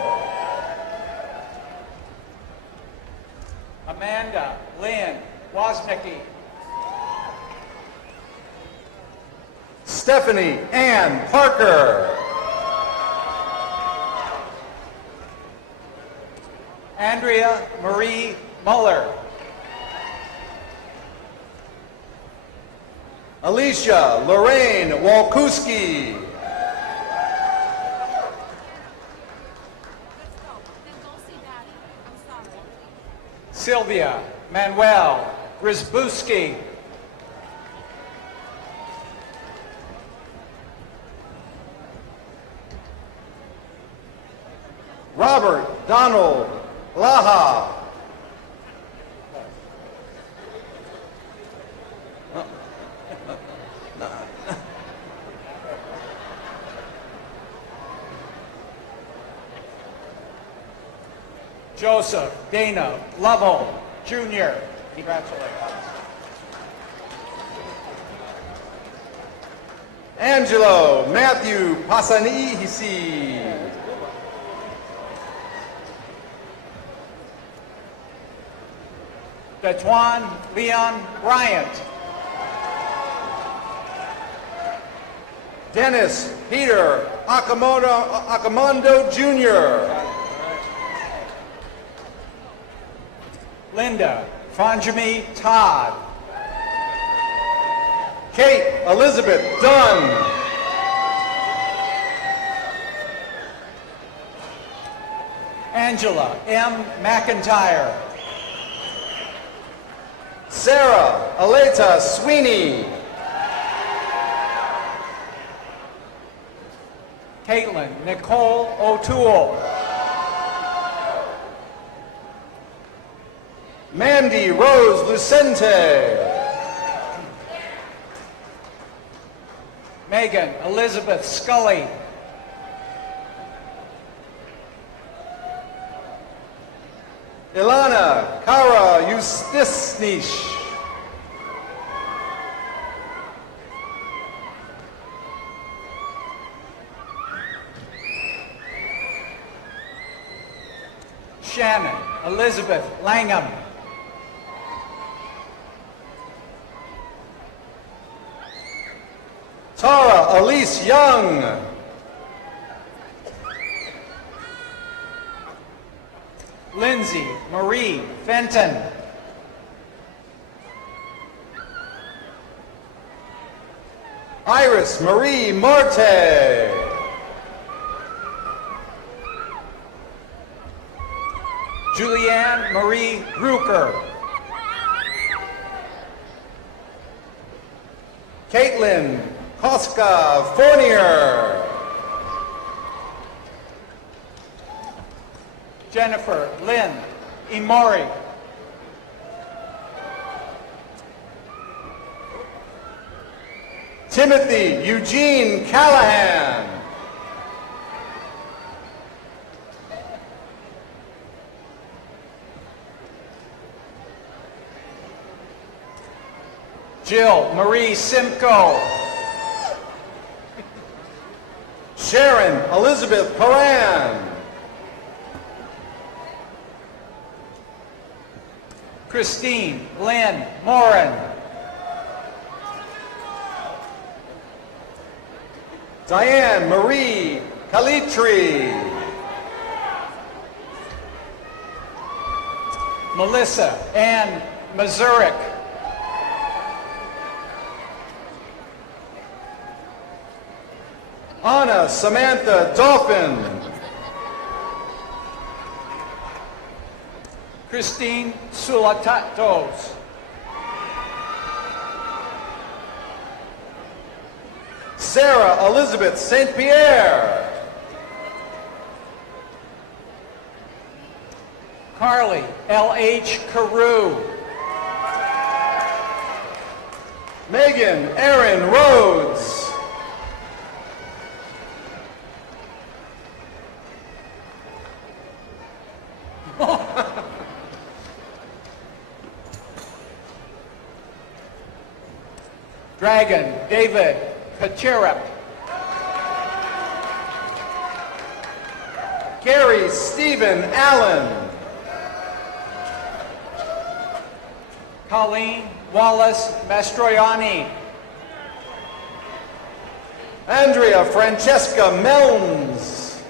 Amanda Lynn Woznicki. Stephanie Ann Parker. Andrea Marie Muller. Alicia Lorraine Walkuski. Sylvia Manuel Grzybowski. Robert Donald Laha. Joseph Dana Lovell, Jr. Congratulations. Angelo Matthew Pasanihisi. Detuan Leon Bryant. Dennis Peter Akamondo Jr. Linda Fanjami Todd. Kate Elizabeth Dunn. Angela M. McIntyre. Sarah Aleta Sweeney. Caitlin Nicole O'Toole. Mandy Rose Lucente. Megan Elizabeth Scully. Ilana Kara Justisnish. Shannon Elizabeth Langham. Tara Elise Young. Lindsay Marie Fenton. Iris Marie Marte. Julianne Marie Gruker. Caitlin Koska Fournier. Jennifer Lynn Imori. Timothy Eugene Callahan. Jill Marie Simcoe. Sharon Elizabeth Paran. Christine Lynn Morin. Diane Marie Calitri. Melissa Ann Mazurik. Anna Samantha Dolphin. Christine Sulatatos. Sarah Elizabeth St. Pierre. Carly L.H. Carew. Megan Erin Rhodes. Dragon David Kacherap. Gary Stephen Allen. Colleen Wallace Mastroianni. Andrea Francesca Melms.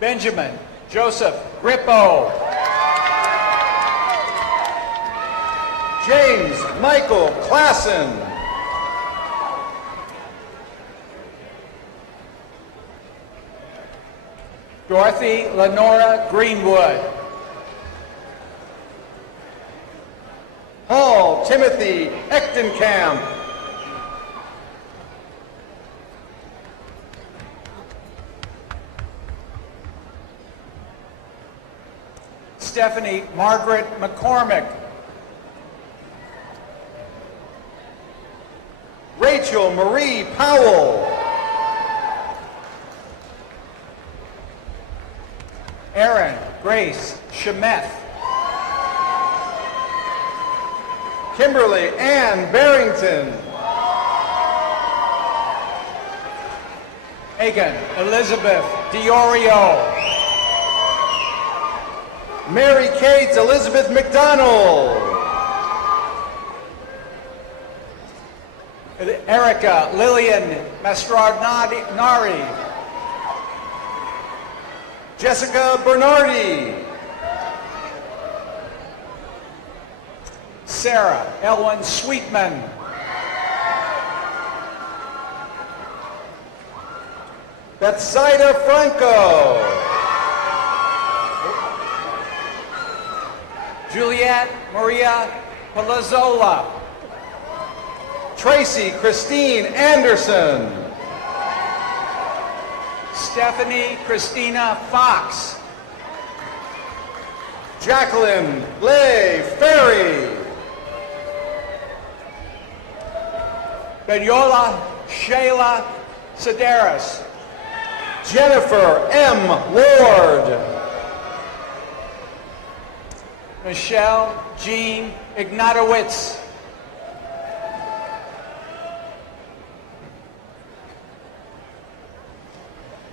Benjamin Joseph Grippo. James Michael Klassen. Dorothy Lenora Greenwood. Paul Timothy Echtenkamp. Stephanie Margaret McCormick. Rachel Marie Powell. Erin Grace Shemeth. Kimberly Ann Barrington. Megan Elizabeth Diorio. Mary Kate Elizabeth McDonald. Erica Lillian Mastronari. Jessica Bernardi. Sarah Elwin Sweetman. Bethsaida Franco. Juliette Maria Palazzola. Tracy Christine Anderson. Stephanie Christina Fox. Jacqueline Leigh Ferry. Benyola Shayla Sedaris. Jennifer M. Ward. Michelle Jean Ignatowicz.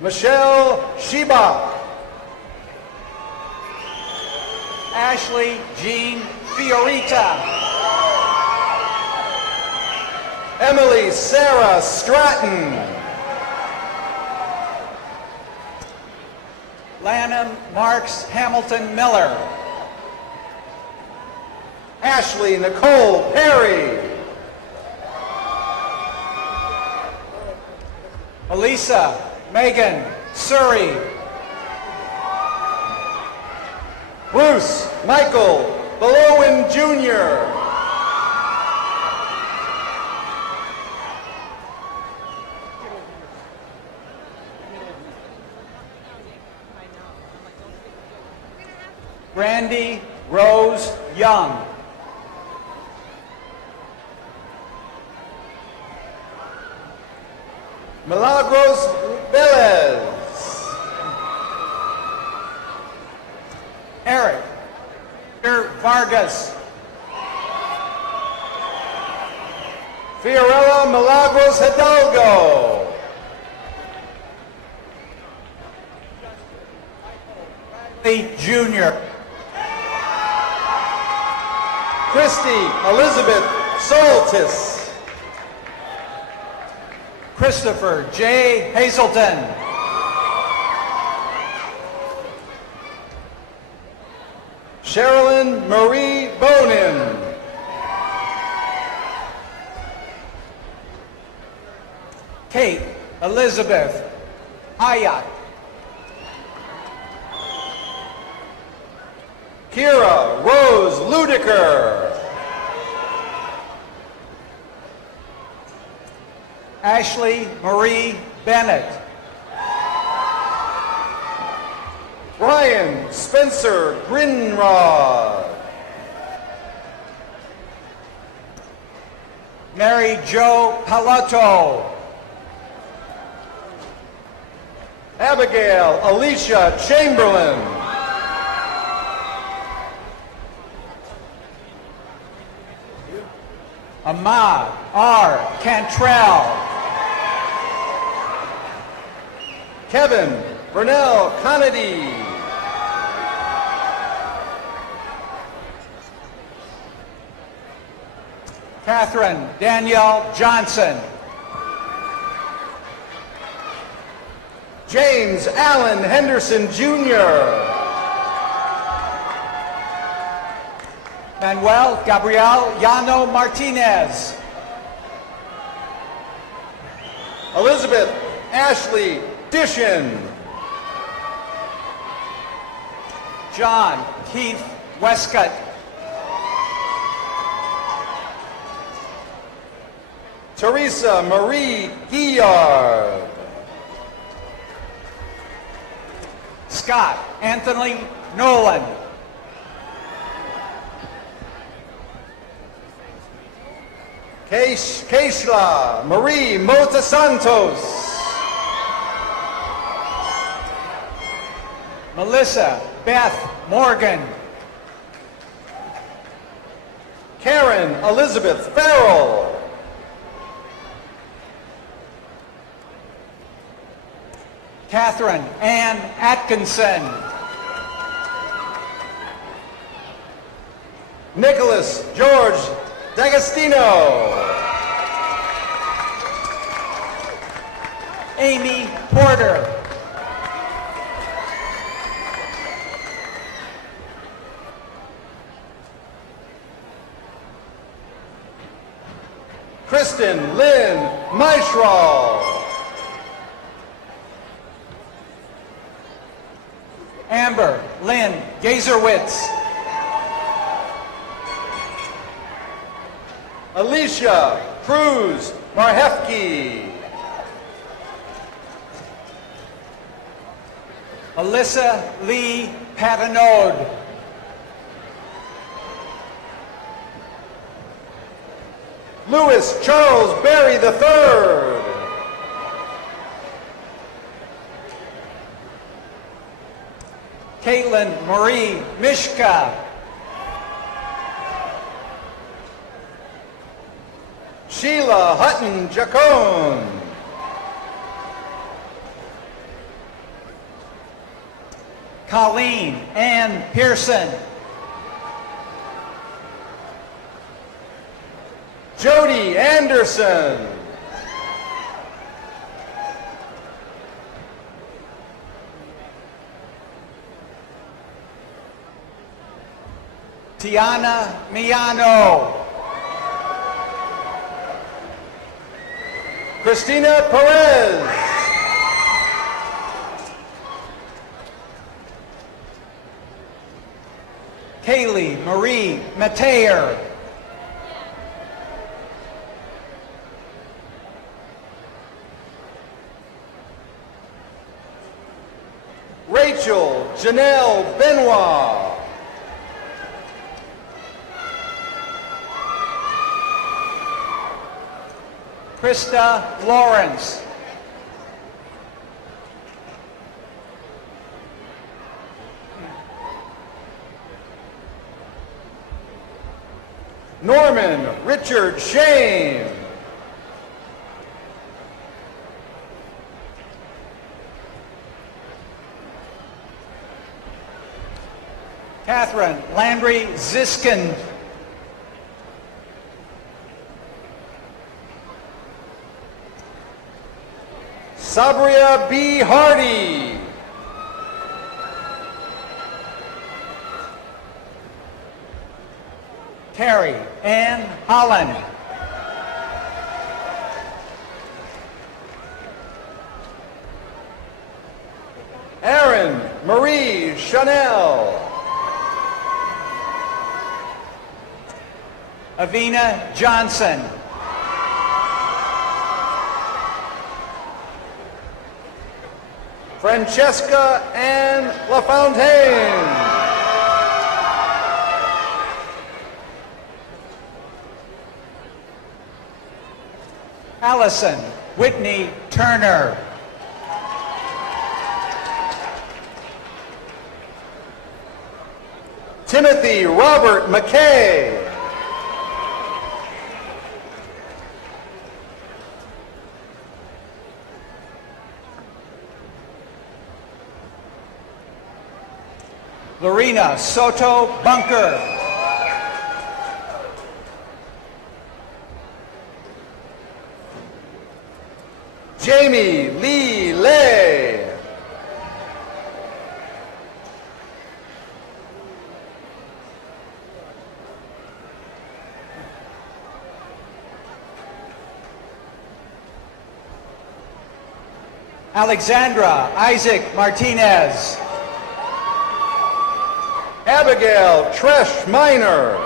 Michelle Shiba. Ashley Jean Fiorita. Emily Sarah Stratton. Lanham Marks Hamilton Miller. Ashley Nicole Perry. Elisa Megan Surrey. Bruce Michael Belowen Jr. Brandy Rose Young. Milagros Velez. Eric Vargas. Fiorella Milagros Hidalgo. Lee Jr. Christy Elizabeth Soltis. Christopher J. Hazelton. Sherilyn Marie Bonin. Kate Elizabeth Hayat. Kira Rose Ludiker. Ashley Marie Bennett. Brian Spencer Grinrod. Mary Jo Palotto. Abigail Alicia Chamberlain. Ahmad R. Cantrell. Kevin Burnell Conady. Catherine Danielle Johnson. James Allen Henderson Jr. Manuel Gabriel Llano Martinez. Elizabeth Ashley Dishin. John Keith Westcott. Teresa Marie Guillard. Scott Anthony Nolan. Keishla Marie Mota Santos. Melissa Beth Morgan. Karen Elizabeth Farrell. Catherine Ann Atkinson. Nicholas George D'Agostino. Amy Porter. Kristen Lynn Maishral. Amber Lynn Gazerwitz. Alicia Cruz Marhefke. Alyssa Lee Patanode. Louis Charles Berry III. Caitlin Marie Mishka. Sheila Hutton Jacone. Colleen Ann Pearson. Jody Anderson. Tiana Miano. Christina Perez. Kaylee Marie Mateer. Rachel Janelle Benoit. Krista Lawrence. Norman Richard Shane. Catherine Landry Ziskin. Sabria B. Hardy. Carrie Ann Holland. Erin Marie Chanel. Avina Johnson. Francesca Ann LaFontaine. Allison Whitney Turner. Timothy Robert McKay. Lorena Soto Bunker. Jamie Lee Lay. Alexandra Isaac Martinez. Abigail Tresh Minor.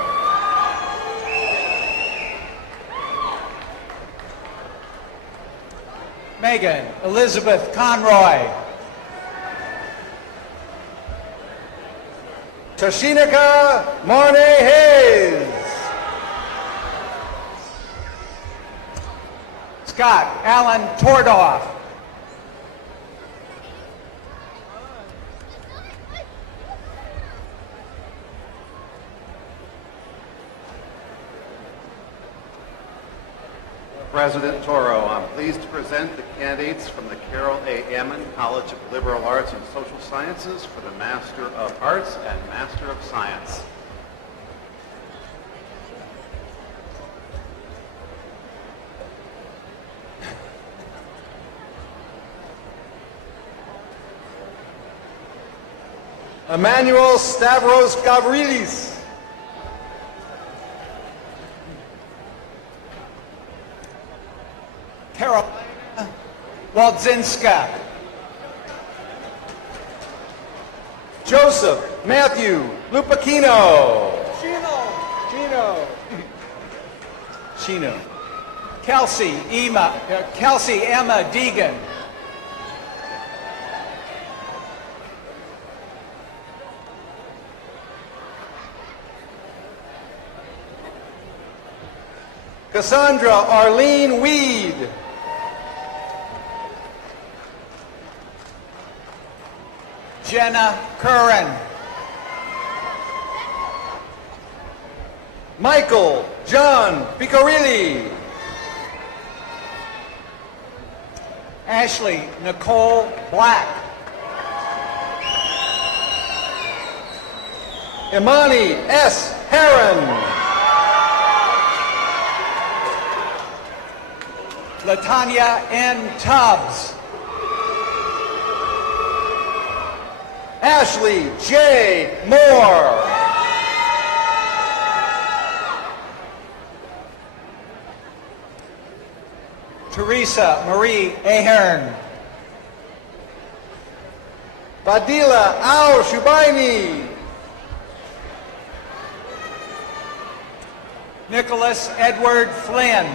Megan Elizabeth Conroy. Tashinika Marne Hayes. Scott Allen Tordoff. President Toro, I'm pleased to present the candidates from the Carol A. Ammon College of Liberal Arts and Social Sciences for the Master of Arts and Master of Science. Emmanuel Stavros Gavrilis. Carolina Waldzinska. Joseph Matthew Lupacchino. Chino. Kelsey Emma Deegan. Cassandra Arlene Weed. Jenna Curran. Michael John Picarilli. Ashley Nicole Black. Imani S. Heron. Latanya N. Tubbs. Ashley J. Moore. Teresa Marie Ahern. Fadila Al Shubaini. Nicholas Edward Flynn.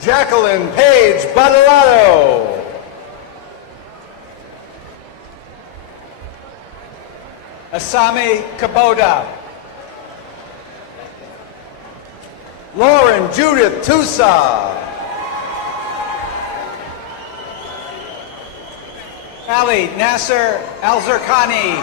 Jacqueline Page Badalato. Asami Kubota. Lauren Judith Tusa. Ali Nasser Alzerkani.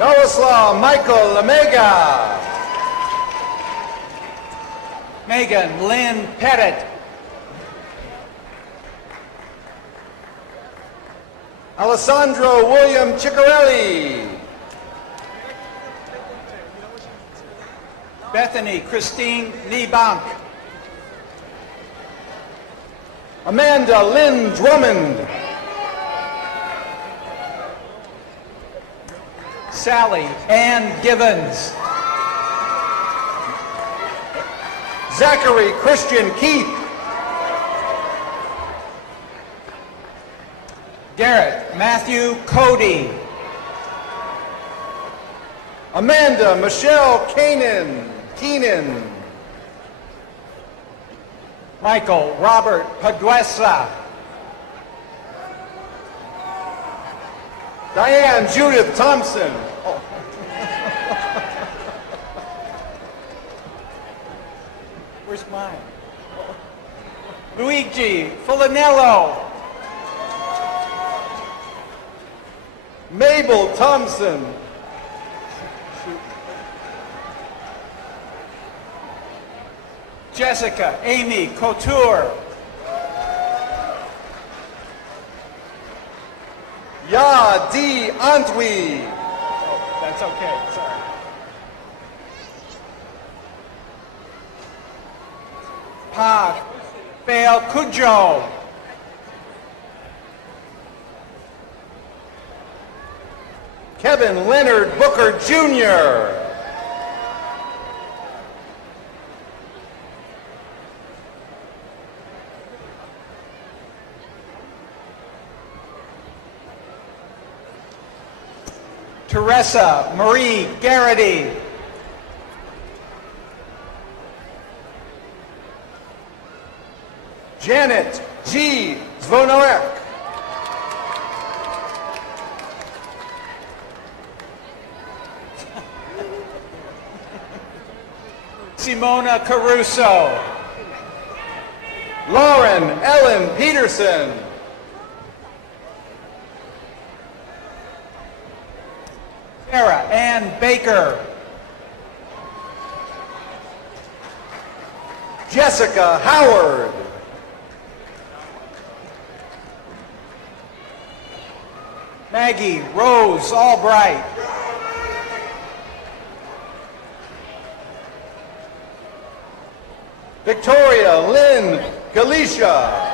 Yaroslav Michael Lemega. Megan Lynn Pettit. Alessandro William Ciccarelli. Bethany Christine Niebank. Amanda Lynn Drummond. Sally Ann Givens. Zachary Christian Keith. Garrett Matthew Cody. Amanda Michelle Keenan. Michael Robert Paduesa. Diane Judith Thompson. Where's mine? Luigi Fulanello. Mabel Thompson. Jessica Amy Couture. Ya Di Antwi. Oh, that's okay, sorry. Pa Fail Cujo. Kevin Leonard Booker Jr. Teresa Marie Garrity. Janet G. Zvonorek. Simona Caruso. Lauren Ellen Peterson. Sarah Ann Baker. Jessica Howard. Maggie Rose Albright. Victoria Lynn Galicia.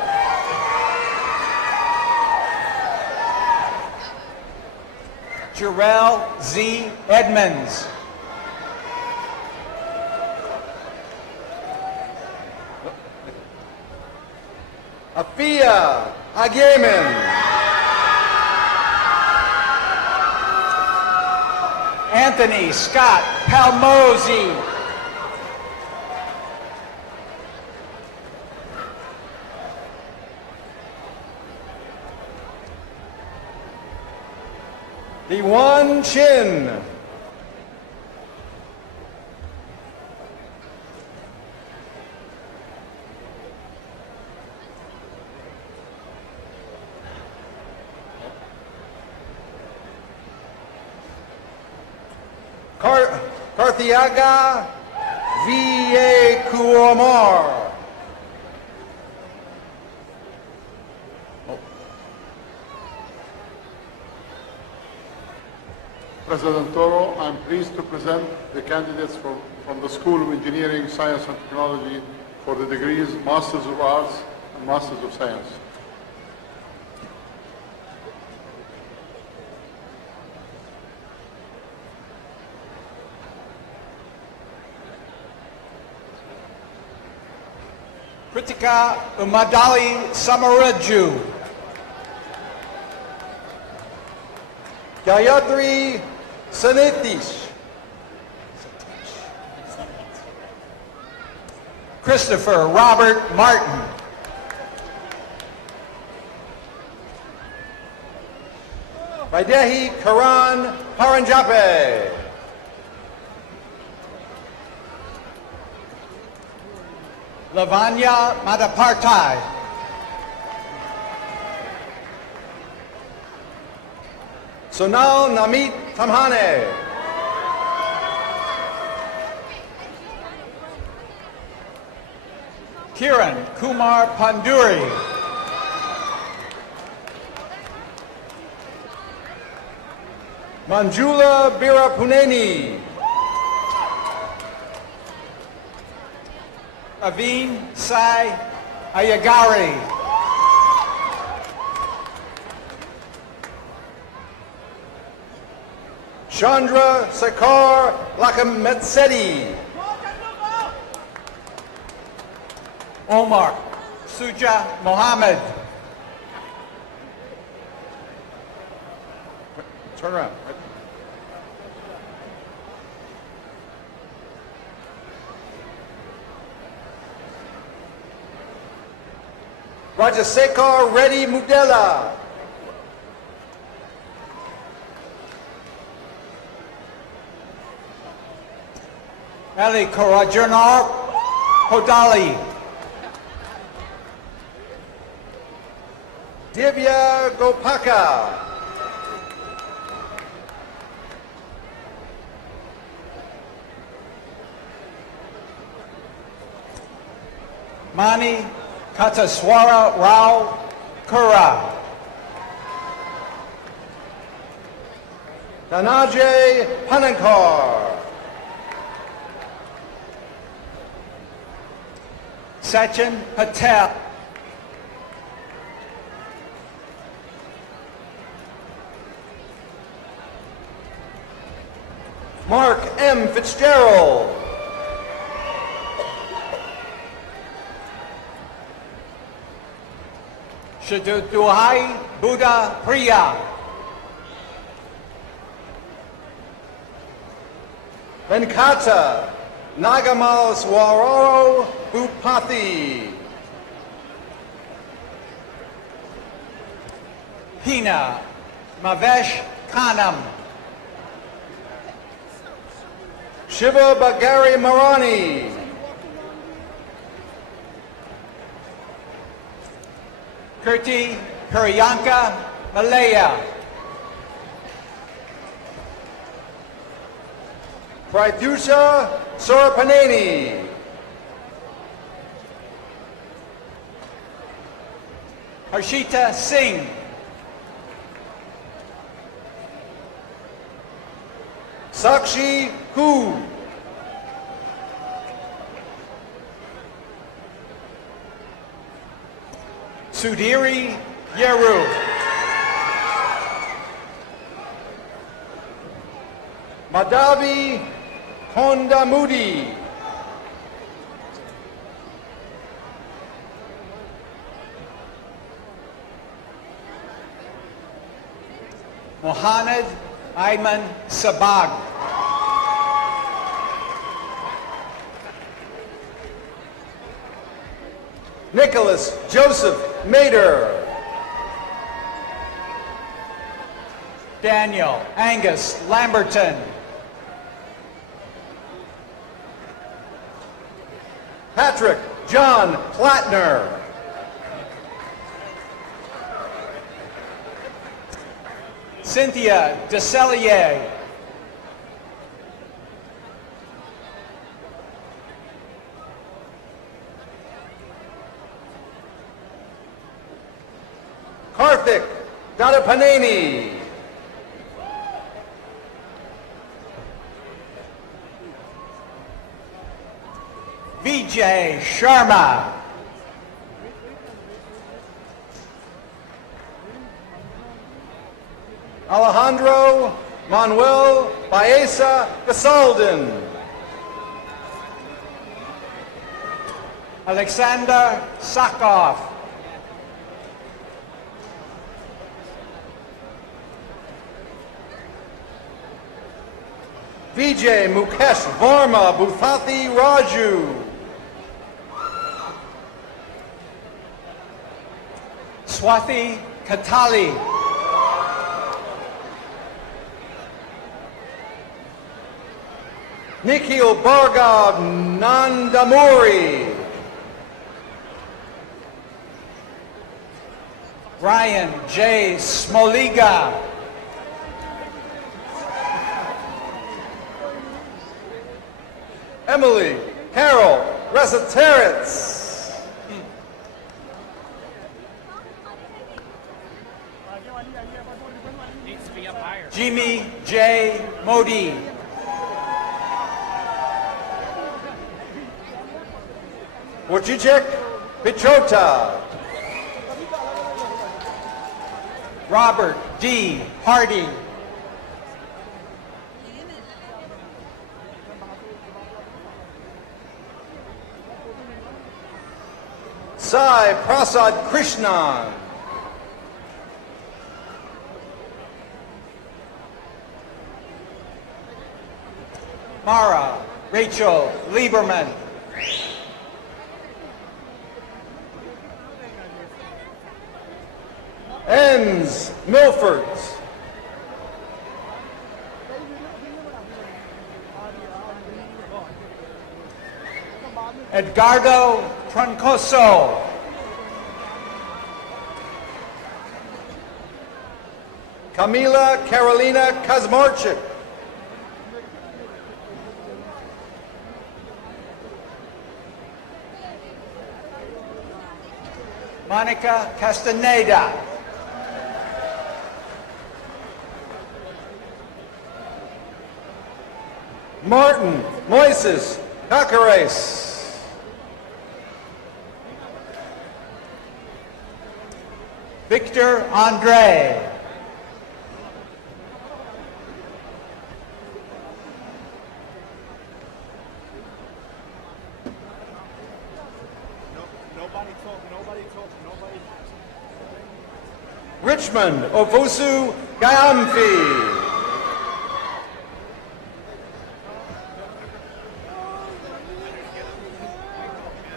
Jarrell Z. Edmonds. Afia Agyeman. Anthony Scott Palmozzi. Dewan Chin. Karthiaga V.A. Kuomar. President Toro, I'm pleased to present the candidates from the School of Engineering, Science and Technology for the degrees Masters of Arts and Masters of Science. Kritika Umadali Samaraju. Gayatri Sanetish. Christopher Robert Martin. Vaidehi Karan Paranjape. Lavanya Madapartai. Sonal Namit Tamhane. Kiran Kumar Panduri. Manjula Birapuneni. Aveen Sai Ayagari. Chandra Sakar Lakametseti. Omar Suja Mohammed. Turn around. Rajasekar Reddy Mudela. Ali Karajanar Hodali. Divya Gopaka. Mani Kataswara Rao Kura. Dhanajay Panankar. Sachin Patel. Mark M. Fitzgerald. Shaduduhai Buddha Priya. Venkata Nagamal Swararo Bhupathi. Hina Mavesh Khanam. Shiva Bagari Marani. Kirti Kuryanka Malaya. Pratyusha Sorapaneni. Harshita Singh. Sakshi Hu. Sudhiri Yeru. Madhavi Kondamudi. Mohammad Ayman Sabag. Nicholas Joseph Mader. Daniel Angus Lamberton. Patrick John Plattner. Cynthia Decellier. Karthik Dadapaneni. Vijay Sharma. Alejandro Manuel Baeza Gasalden. Alexander Sakov. Vijay Mukesh Varma Bhupathi Raju. Swathi Katali. Nikhil Bhargav Nandamuri. Ryan J. Smoliga. Emily Carol Reseteritz. Jimmy J. Modi. Wojciech Pichota. Robert D. Hardy. Sai Prasad Krishnan. Mara Rachel Lieberman. Enz Milfords. Edgardo Troncoso. Camila Carolina Kazmarchik. Monica Castaneda. Martin Moises Cacares. Victor Andre. Richmond Ofosu Gayamfi.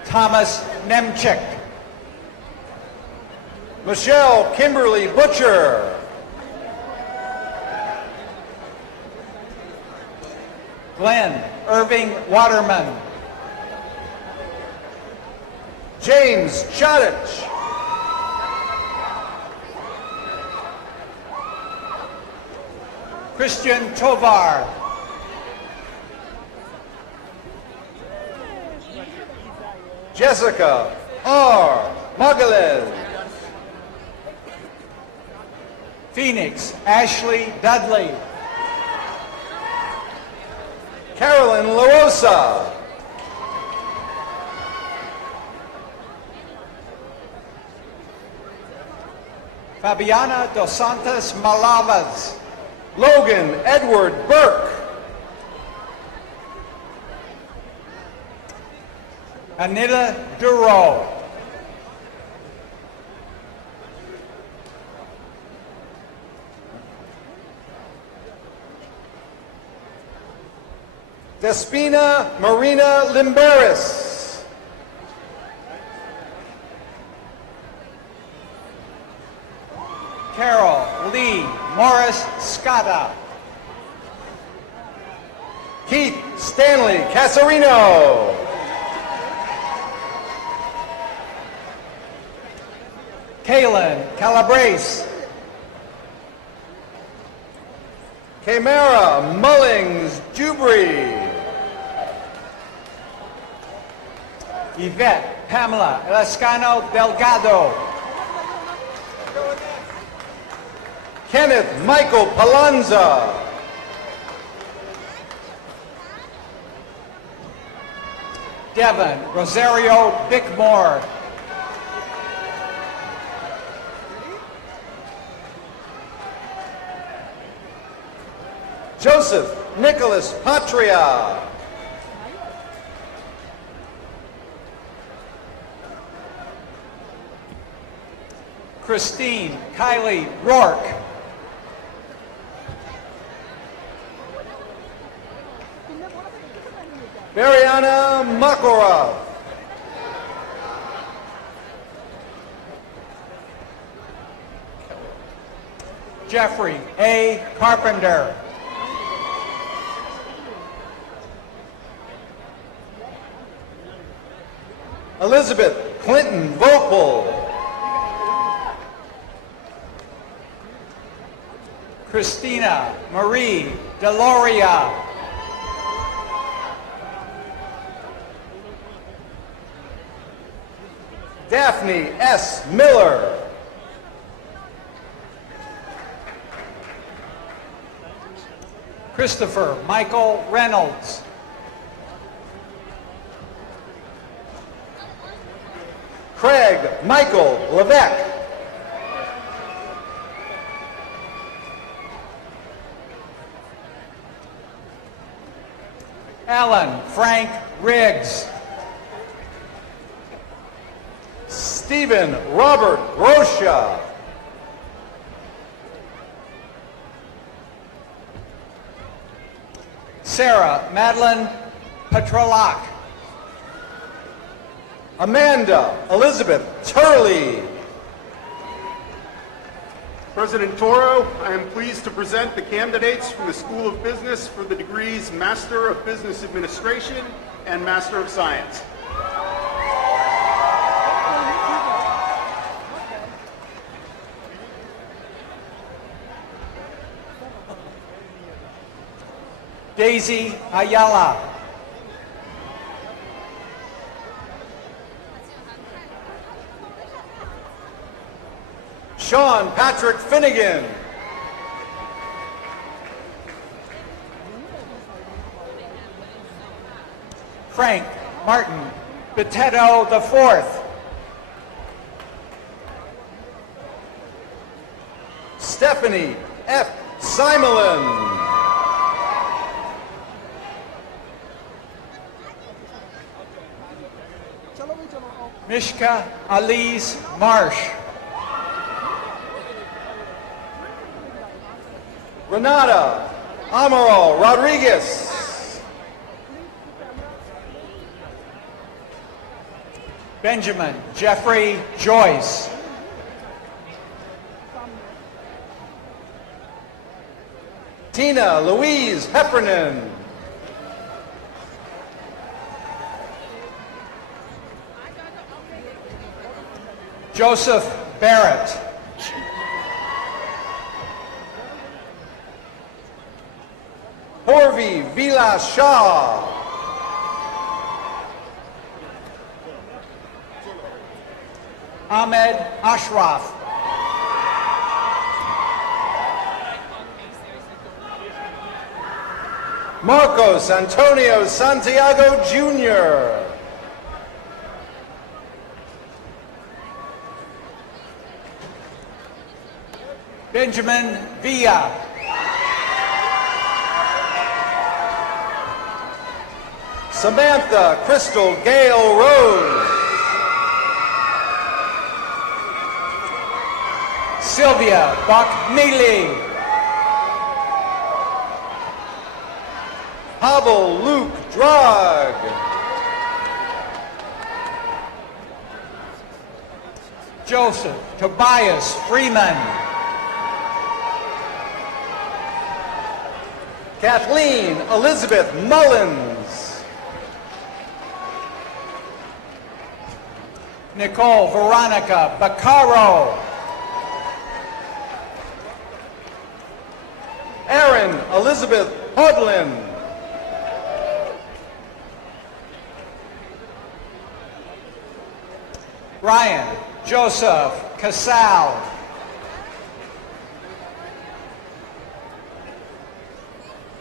Thomas Nemchek. Michelle Kimberly Butcher. Glenn Irving Waterman. James Chodich. Christian Tovar. Jessica R. Magalez. Phoenix Ashley Dudley. Carolyn LaRosa. Fabiana Dos Santos Malavas. Logan Edward Burke. Anila Duro. Despina Marina Limberis. Carol Lee Morris Scotta. Keith Stanley Casarino. Kaylin Calabrese. Kamara Mullings Jubri. Yvette Pamela Elascano Delgado. Kenneth Michael Palanza. Devin Rosario Bickmore. Joseph Nicholas Patria. Christine Kylie Rourke. Mariana Makarov. Jeffrey A. Carpenter. Elizabeth Clinton Vopel. Christina Marie Deloria. Daphne S. Miller. Christopher Michael Reynolds. Craig Michael Levesque. Alan Frank Riggs. Stephen Robert Grosha. Sarah Madeline Petrolak. Amanda Elizabeth Turley. President Toro, I am pleased to present the candidates from the School of Business for the degrees Master of Business Administration and Master of Science. Daisy Ayala. Sean Patrick Finnegan. Frank Martin Betetto IV. Stephanie F. Simelin. Mishka Alice Marsh. Renata Amaral Rodriguez. Benjamin Jeffrey Joyce. Tina Louise Heffernan. Joseph Barrett. Horvi Vila Shah. Ahmed Ashraf. Marcos Antonio Santiago Jr. Benjamin Villa. Samantha Crystal Gale Rose. Sylvia Buck-Neely. Pavel Luke Drag. Joseph Tobias Freeman. Kathleen Elizabeth Mullins. Nicole Veronica Baccaro. Erin Elizabeth Hodlin. Ryan Joseph Casal.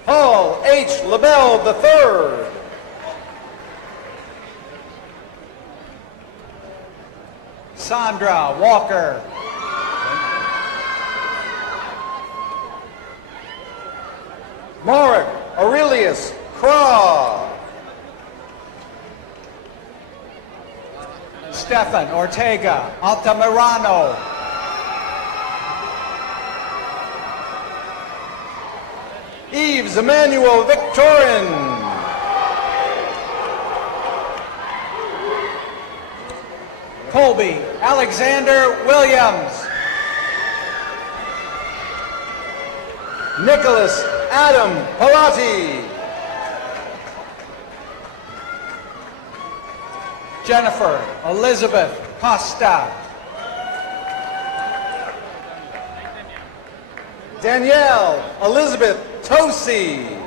Paul H. LaBelle III. Sandra Walker. Marek Aurelius Craw. Stefan Ortega Altamirano. Yves Emmanuel Victorin. Colby Alexander Williams. Nicholas Adam Palati. Jennifer Elizabeth Costa. Danielle Elizabeth Tosi.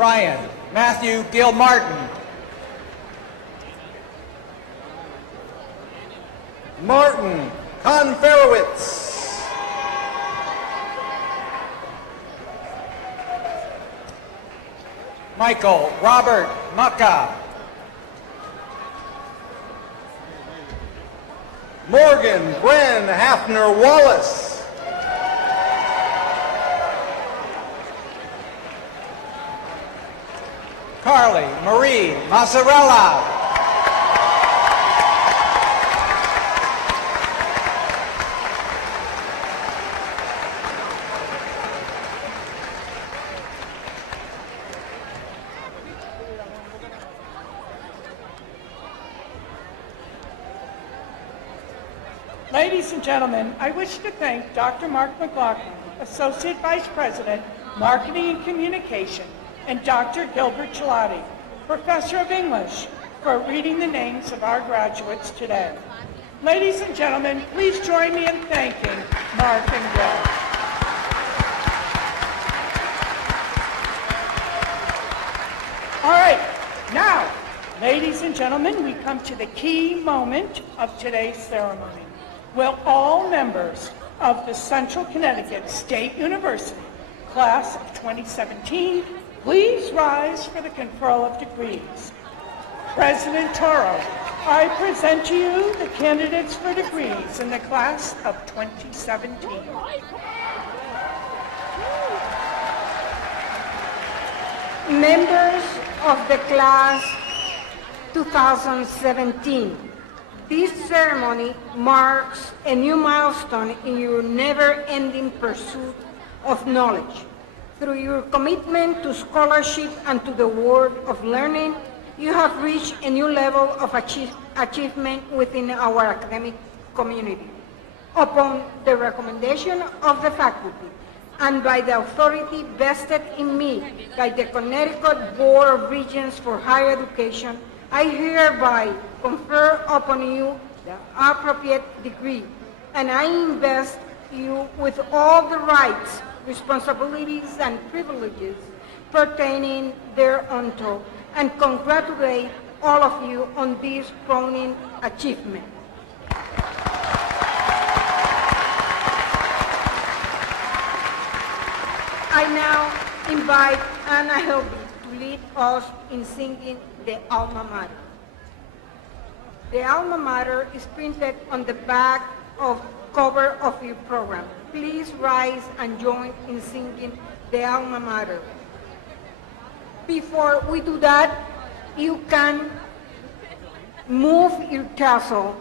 Ryan Matthew Gilmartin. Martin Conferowitz. Michael Robert Mucka. Morgan Bren Hafner Wallace. Carly Marie Mazzarella. Ladies and gentlemen, I wish to thank Dr. Mark McLaughlin, Associate Vice President, Marketing and Communication, and Dr. Gilbert Gelati, Professor of English, for reading the names of our graduates today. Ladies and gentlemen, please join me in thanking Mark and Gil. All right, now, ladies and gentlemen, we come to the key moment of today's ceremony. Will all members of the Central Connecticut State University Class of 2017 please rise for the conferral of degrees? President Toro, I present to you the candidates for degrees in the Class of 2017. Members of the Class 2017, this ceremony marks a new milestone in your never-ending pursuit of knowledge. Through your commitment to scholarship and to the world of learning, you have reached a new level of achievement within our academic community. Upon the recommendation of the faculty and by the authority vested in me by the Connecticut Board of Regents for Higher Education, I hereby confer upon you the appropriate degree, and I invest you with all the rights, responsibilities, and privileges pertaining thereunto, and congratulate all of you on this crowning achievement. I now invite Anna Helby to lead us in singing the Alma Mater. The Alma Mater is printed on the back of cover of your program. Please rise and join in singing the Alma Mater. Before we do that, you can move your tassel.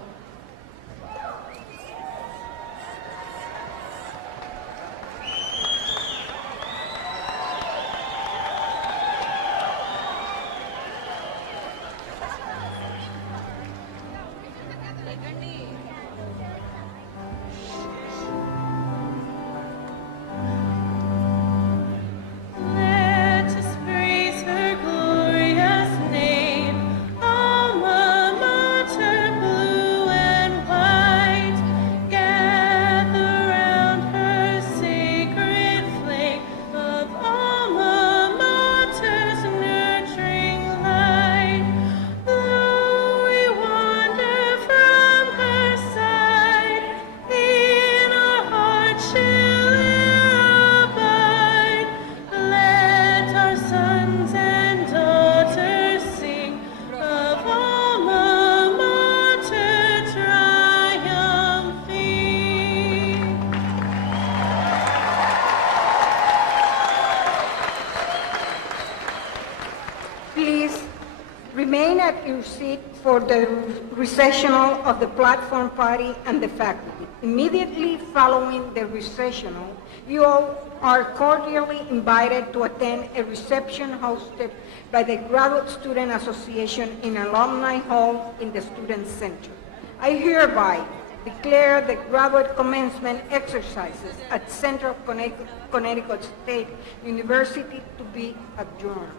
Remain at your seat for the recessional of the platform party and the faculty. Immediately following the recessional, you all are cordially invited to attend a reception hosted by the Graduate Student Association in Alumni Hall in the Student Center. I hereby declare the graduate commencement exercises at Central Connecticut State University to be adjourned.